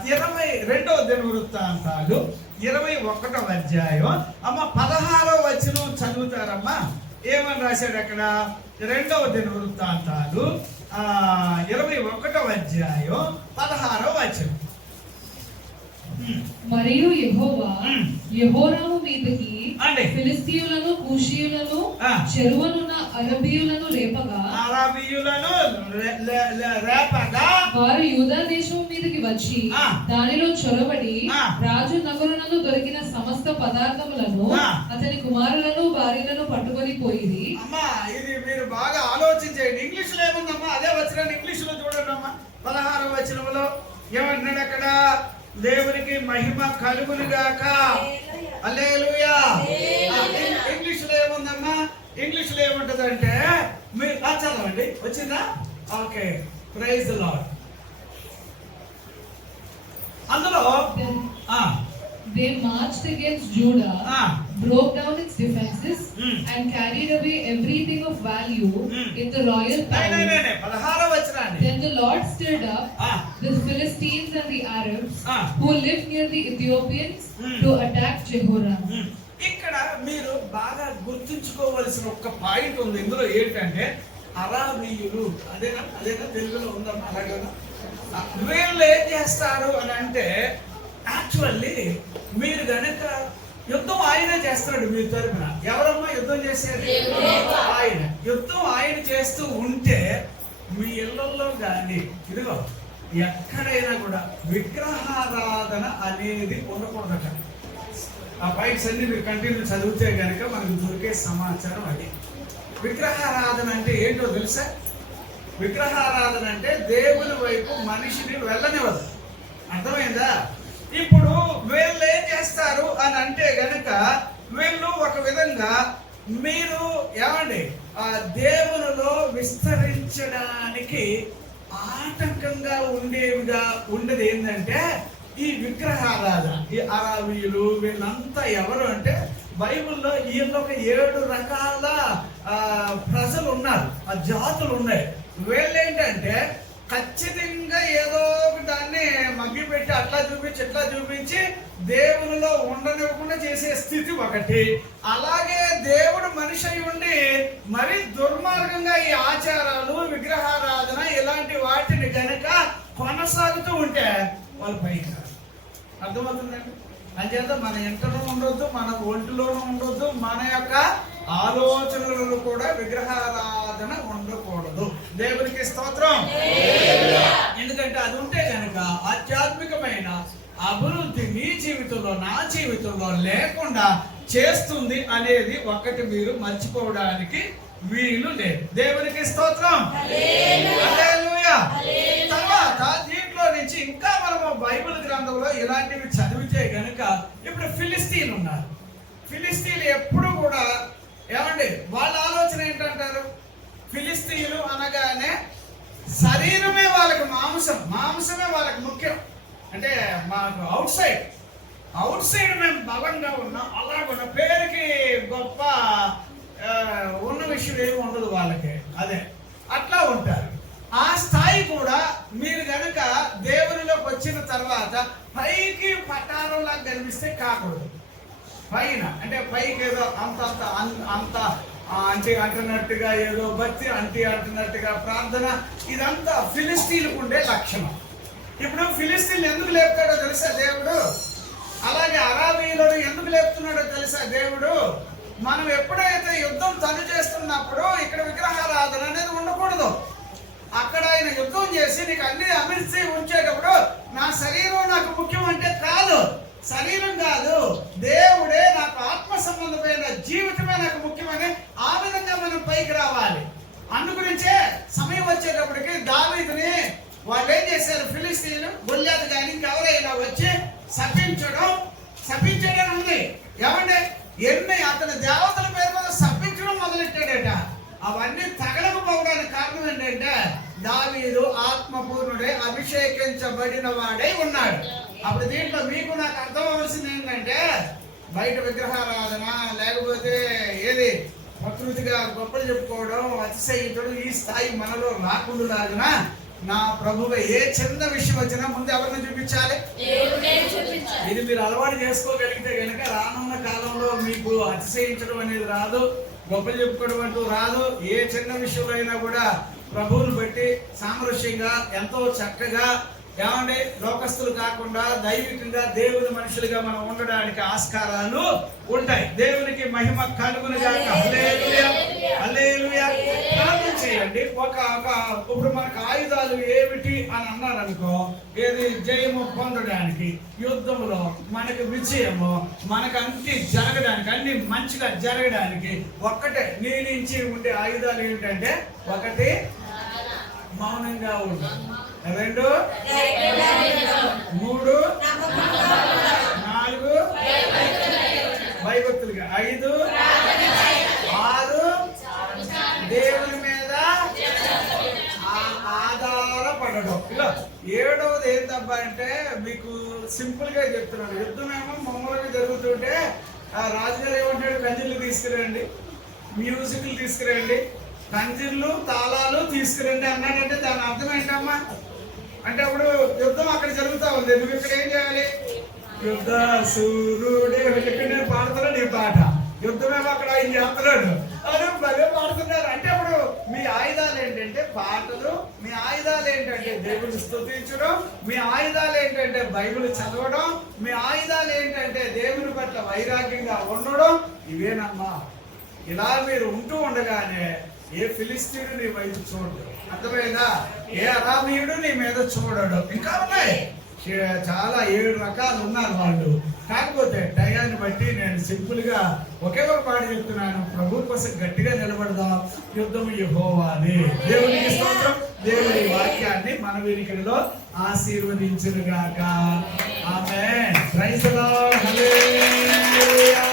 22వ దినవృత్తాంతాలు 21వ అధ్యాయం అమ్మ 16వ వచనం చదువుతారమ్మా. ఏమని రాశాడు అక్కడ? 2వ దినవృత్తాంతాలు 21వ అధ్యాయం 16వ వచనం. మరియు యెహోవా యెహోరాము మీదకి ఫిలిష్తీయులను, కూషీయులను, చెరువనున్న అరబీయులను రేపగా వారు యూదా దేశం మీదకి వచ్చి దానిలో చొరబడి రాజు నగరునందు దొరికిన సమస్త పదార్థములను, అతని కుమారులను, భార్యలను పట్టుకొని పోయింది. అమ్మా ఇది మీరు బాగా ఆలోచించండి. ఇంగ్లీష్ లో ఏముందమ్మా? అదే వచనాన్ని ఇంగ్లీష్ లో చూడండి అమ్మా. 16వ వచనంలో ఏమంటున్నాడు అక్కడ? దేవునికి మహిమ కలుగునుగాక. హల్లెలూయా. ఇంగ్లీష్ లో ఏముందమ్మా? ఇంగ్లీష్ లో ఏముంటది అంటే, మీరు చదవండి. వచ్చిందా? Okay, praise the Lord. అందులో They marched against Judah, broke down its defenses, and carried away everything of value in the royal palace. Then the Lord stirred up the Philistines and the Arabs who lived near the Ethiopians to attack Jehoram. ఇక్కడ మీరు బాగా గుర్తుంచుకోవలసిన ఒక point ఉంది. ఇందులో ఏంటంటే అరాబీయులు, అదేనా తెలుగులో ఉందమ్మా? అలాగేనా? వీళ్ళు ఏం చేస్తారు అని అంటే, యాక్చువల్లీ మీరు గనక యుద్ధం ఆయనే చేస్తాడు మీ తరపున. ఎవరమ్మా యుద్ధం చేసేది? ఆయన. యుద్ధం ఆయన చేస్తూ ఉంటే మీ ఇళ్లలో కానీ ఇదిగో ఎక్కడైనా కూడా విగ్రహారాధన అనేది ఉండకూడదట. ఆ పాయింట్స్ అన్ని మీరు కంటిన్యూ చదివితే కనుక మనకు దొరికే సమాచారం అది. విగ్రహారాధన అంటే ఏంటో తెలుసా? విగ్రహారాధన అంటే దేవుని వైపు మనిషిని వెళ్ళనివ్వదు. అర్థమైందా? ఇప్పుడు వీళ్ళు ఏం చేస్తారు అని అంటే గనక, వీళ్ళు ఒక విధంగా మీరు ఏమండి దేవునిలో విస్తరించడానికి ఆటంకంగా ఉండేది ఏంటంటే ఈ విగ్రహారాధన. ఈ అరాబీయులు వీళ్ళంతా ఎవరు అంటే, బైబిల్లో వీళ్ళు ఒక 7 రకాల ప్రజలు ఉన్నారు, ఆ జాతులు ఉన్నాయి. వీళ్ళేంటంటే ఖచ్చితంగా ఏదో ఒక దాన్ని మగ్గిపెట్టి అట్లా చూపించి ఇట్లా చూపించి దేవునిలో ఉండనివ్వకుండా చేసే స్థితి ఒకటి. అలాగే దేవుడు మనిషి అయి ఉండి మరి దుర్మార్గంగా ఈ ఆచారాలు, విగ్రహారాధన ఇలాంటి వాటిని కనుక కొనసాగుతూ ఉంటే వాళ్ళు పైకి. అర్థమవుతుందండి? అంచేత మన ఇంటలో ఉండొద్దు, మన ఒంటిలోనూ ఉండొద్దు, మన యొక్క ఆలోచనలలో కూడా విగ్రహారాధన ఉండకూడదు. దేవునికి స్తోత్రం. ఎందుకంటే అది ఉంటే కనుక ఆధ్యాత్మికమైన అభివృద్ధి నీ జీవితంలో నా జీవితంలో లేకుండా చేస్తుంది అనేది ఒక్కటి మీరు మర్చిపోవడానికి వీలు లేదు. దేవునికి స్తోత్రం. హల్లెలూయా. తర్వాత దీంట్లో నుంచి ఇంకా మనము బైబిల్ గ్రంథంలో ఇలాంటివి చదివితే గనుక ఇప్పుడు ఫిలిస్తీన్లు ఉన్నారు. ఫిలిస్తీన్లు ఎప్పుడు కూడా ఏమండి వాళ్ళ ఆలోచన ఏంటంటారు? ఫిలిస్తీన్లు అనగానే శరీరమే వాళ్ళకి మాంసమే వాళ్ళకి ముఖ్యం. అంటే మాకు అవుట్ సైడ్ మేము బలంగా ఉన్నాం, అలాగున్న పేరుకి గొప్ప ఉన్న విషయం ఏమి ఉండదు వాళ్ళకి. అదే అట్లా ఉంటారు. ఆ స్థాయి కూడా మీరు గనక దేవునిలోకి వచ్చిన తర్వాత పైకి పటారంలా కనిపిస్తే కాకూడదు. పైన అంటే పైకి ఏదో అంత అంటే అంటున్నట్టుగా ఏదో భక్తి అంటున్నట్టుగా ప్రార్థన, ఇదంతా ఫిలిస్తీన్లకు ఉండే లక్షణం. ఇప్పుడు ఫిలిస్తీన్లు ఎందుకు లేపుతాడో తెలుసా దేవుడు? అలాగే అరాబీలను ఎందుకు లేపుతున్నాడో తెలుసా దేవుడు? మనం ఎప్పుడైతే యుద్ధం తను చేస్తున్నప్పుడు ఇక్కడ విగ్రహారాధన అనేది ఉండకూడదు. అక్కడ ఆయన యుద్ధం చేసి నీకు అన్ని అమర్చి ఉంచేటప్పుడు నా శరీరం నాకు ముఖ్యం అంటే కాదు, శరీరం కాదు, దేవుడే నాకు ఆత్మ సంబంధమైన జీవితమే నాకు ముఖ్యమని ఆ విధంగా మనం పైకి రావాలి. అందుగురించే సమయం వచ్చేటప్పటికి దావీదుని వాళ్ళు ఏం చేశారు? ఫిలిస్తీన్లు గొల్యాతు కానీ ఇంకెవరైనా వచ్చి శపించడం ఉంది. ఏమంటే అతని దేవతల పేరు మీద శపించడం మొదలెట్టాడట. అవన్నీ తగలకపోవడానికి కారణం ఏంటంటే దావీదు ఆత్మపూర్ణుడే, అభిషేకించబడిన వాడై ఉన్నాడు. అప్పుడు దీంట్లో మీకు నాకు అర్థం అవ్వాల్సింది ఏంటంటే బయట విగ్రహారాధన లేకపోతే ఏది ప్రకృతిగా గొప్పలు చెప్పుకోవడం, అతిశయించడం ఈ స్థాయి మనలో రాకుండా నా ప్రభువు ఏ చిన్న విషయం వచ్చినా ముందు ఎవరిని చూపించాలి? ఇది మీరు అలవాటు చేసుకోగలిగితే కనుక రానున్న కాలంలో మీకు అతిశయించడం అనేది రాదు, గొప్పలు చెప్పుకోవడం అంటూ రాదు. ఏ చిన్న విషయంలో అయినా కూడా ప్రభువుని బట్టి సామరస్యంగా ఎంతో చక్కగా ఏమంటే లోకస్తులు కాకుండా దైవికంగా దేవుని మనుషులుగా మనం ఉండడానికి ఆస్కారాలు ఉంటాయి. దేవునికి మహిమ కలుగునుగాక. హల్లెలూయా, హల్లెలూయా. ప్రార్థన చేయండి. ఇప్పుడు మనకు ఆయుధాలు ఏమిటి అని అన్నారనుకో, ఏది జయము పొందడానికి, యుద్ధంలో మనకు విజయము, మనకు అన్ని జరగడానికి, అన్ని మంచిగా జరగడానికి ఒక్కటే నీ నుంచి ఉండే ఆయుధాలు ఏమిటంటే, ఒకటి మౌనంగా ఉండాలి, 2 3 4 భయభక్తులుగా, 5 6 దేవుని మీద ఆధారపడడం. ఇలా 7వది ఏంటబ్బా అంటే మీకు సింపుల్ గా చెప్తున్నాను. యుద్ధమేమో మామూలుగా జరుగుతుంటే రాజుగారు ఏమంటాడు? కంజిళ్ళు తీసుకురండి, మ్యూజిక్లు తీసుకురండి, కంజిళ్ళు తాళాలు తీసుకురండి అన్నాడంటే దాని అర్థం ఏంటమ్మా అంటే అప్పుడు యుద్ధం అక్కడ జరుగుతా ఉంది, నువ్వు ఇక్కడ ఏం చేయాలి? యుద్ధ సూర్యుడే నేను పాడుతున్నా నీ పాట, యుద్ధమేమో అక్కడ ఆయన చేస్తున్నాడు, అదే భలే పాడుతున్నారు. అంటే అప్పుడు మీ ఆయుధాలు ఏంటంటే పాటలు, మీ ఆయుధాలు ఏంటంటే దేవుని స్తుతించడం, మీ ఆయుధాలు ఏంటంటే బైబిల్ చదవడం, మీ ఆయుధాలు ఏంటంటే దేవుని పట్ల వైరాగ్యంగా ఉండడం. ఇవేనమ్మా. ఇలా మీరు ఉంటూ ఉండగానే ఏ ఫిలిస్తీనుడు నీ వైపు చూడడు, అర్థమైందా? ఏ అరామీయుడు నీ మీద చూడడు. ఇంకా ఉన్నాయి చాలా 7 రకాలు ఉన్నారు వాళ్ళు. కాకపోతే టయాన్ని బట్టి నేను సింపుల్ గా ఒకే ఒక పాట చెప్తున్నాను. ప్రభు కోసం గట్టిగా నిలబడదాం. యుద్ధం యెహోవాది. దేవునికి స్తోత్రం. దేవుని వాక్యాన్ని మన వినికిడిలో ఆశీర్వదించునుగాక. Amen. Praise the Lord. Hallelujah.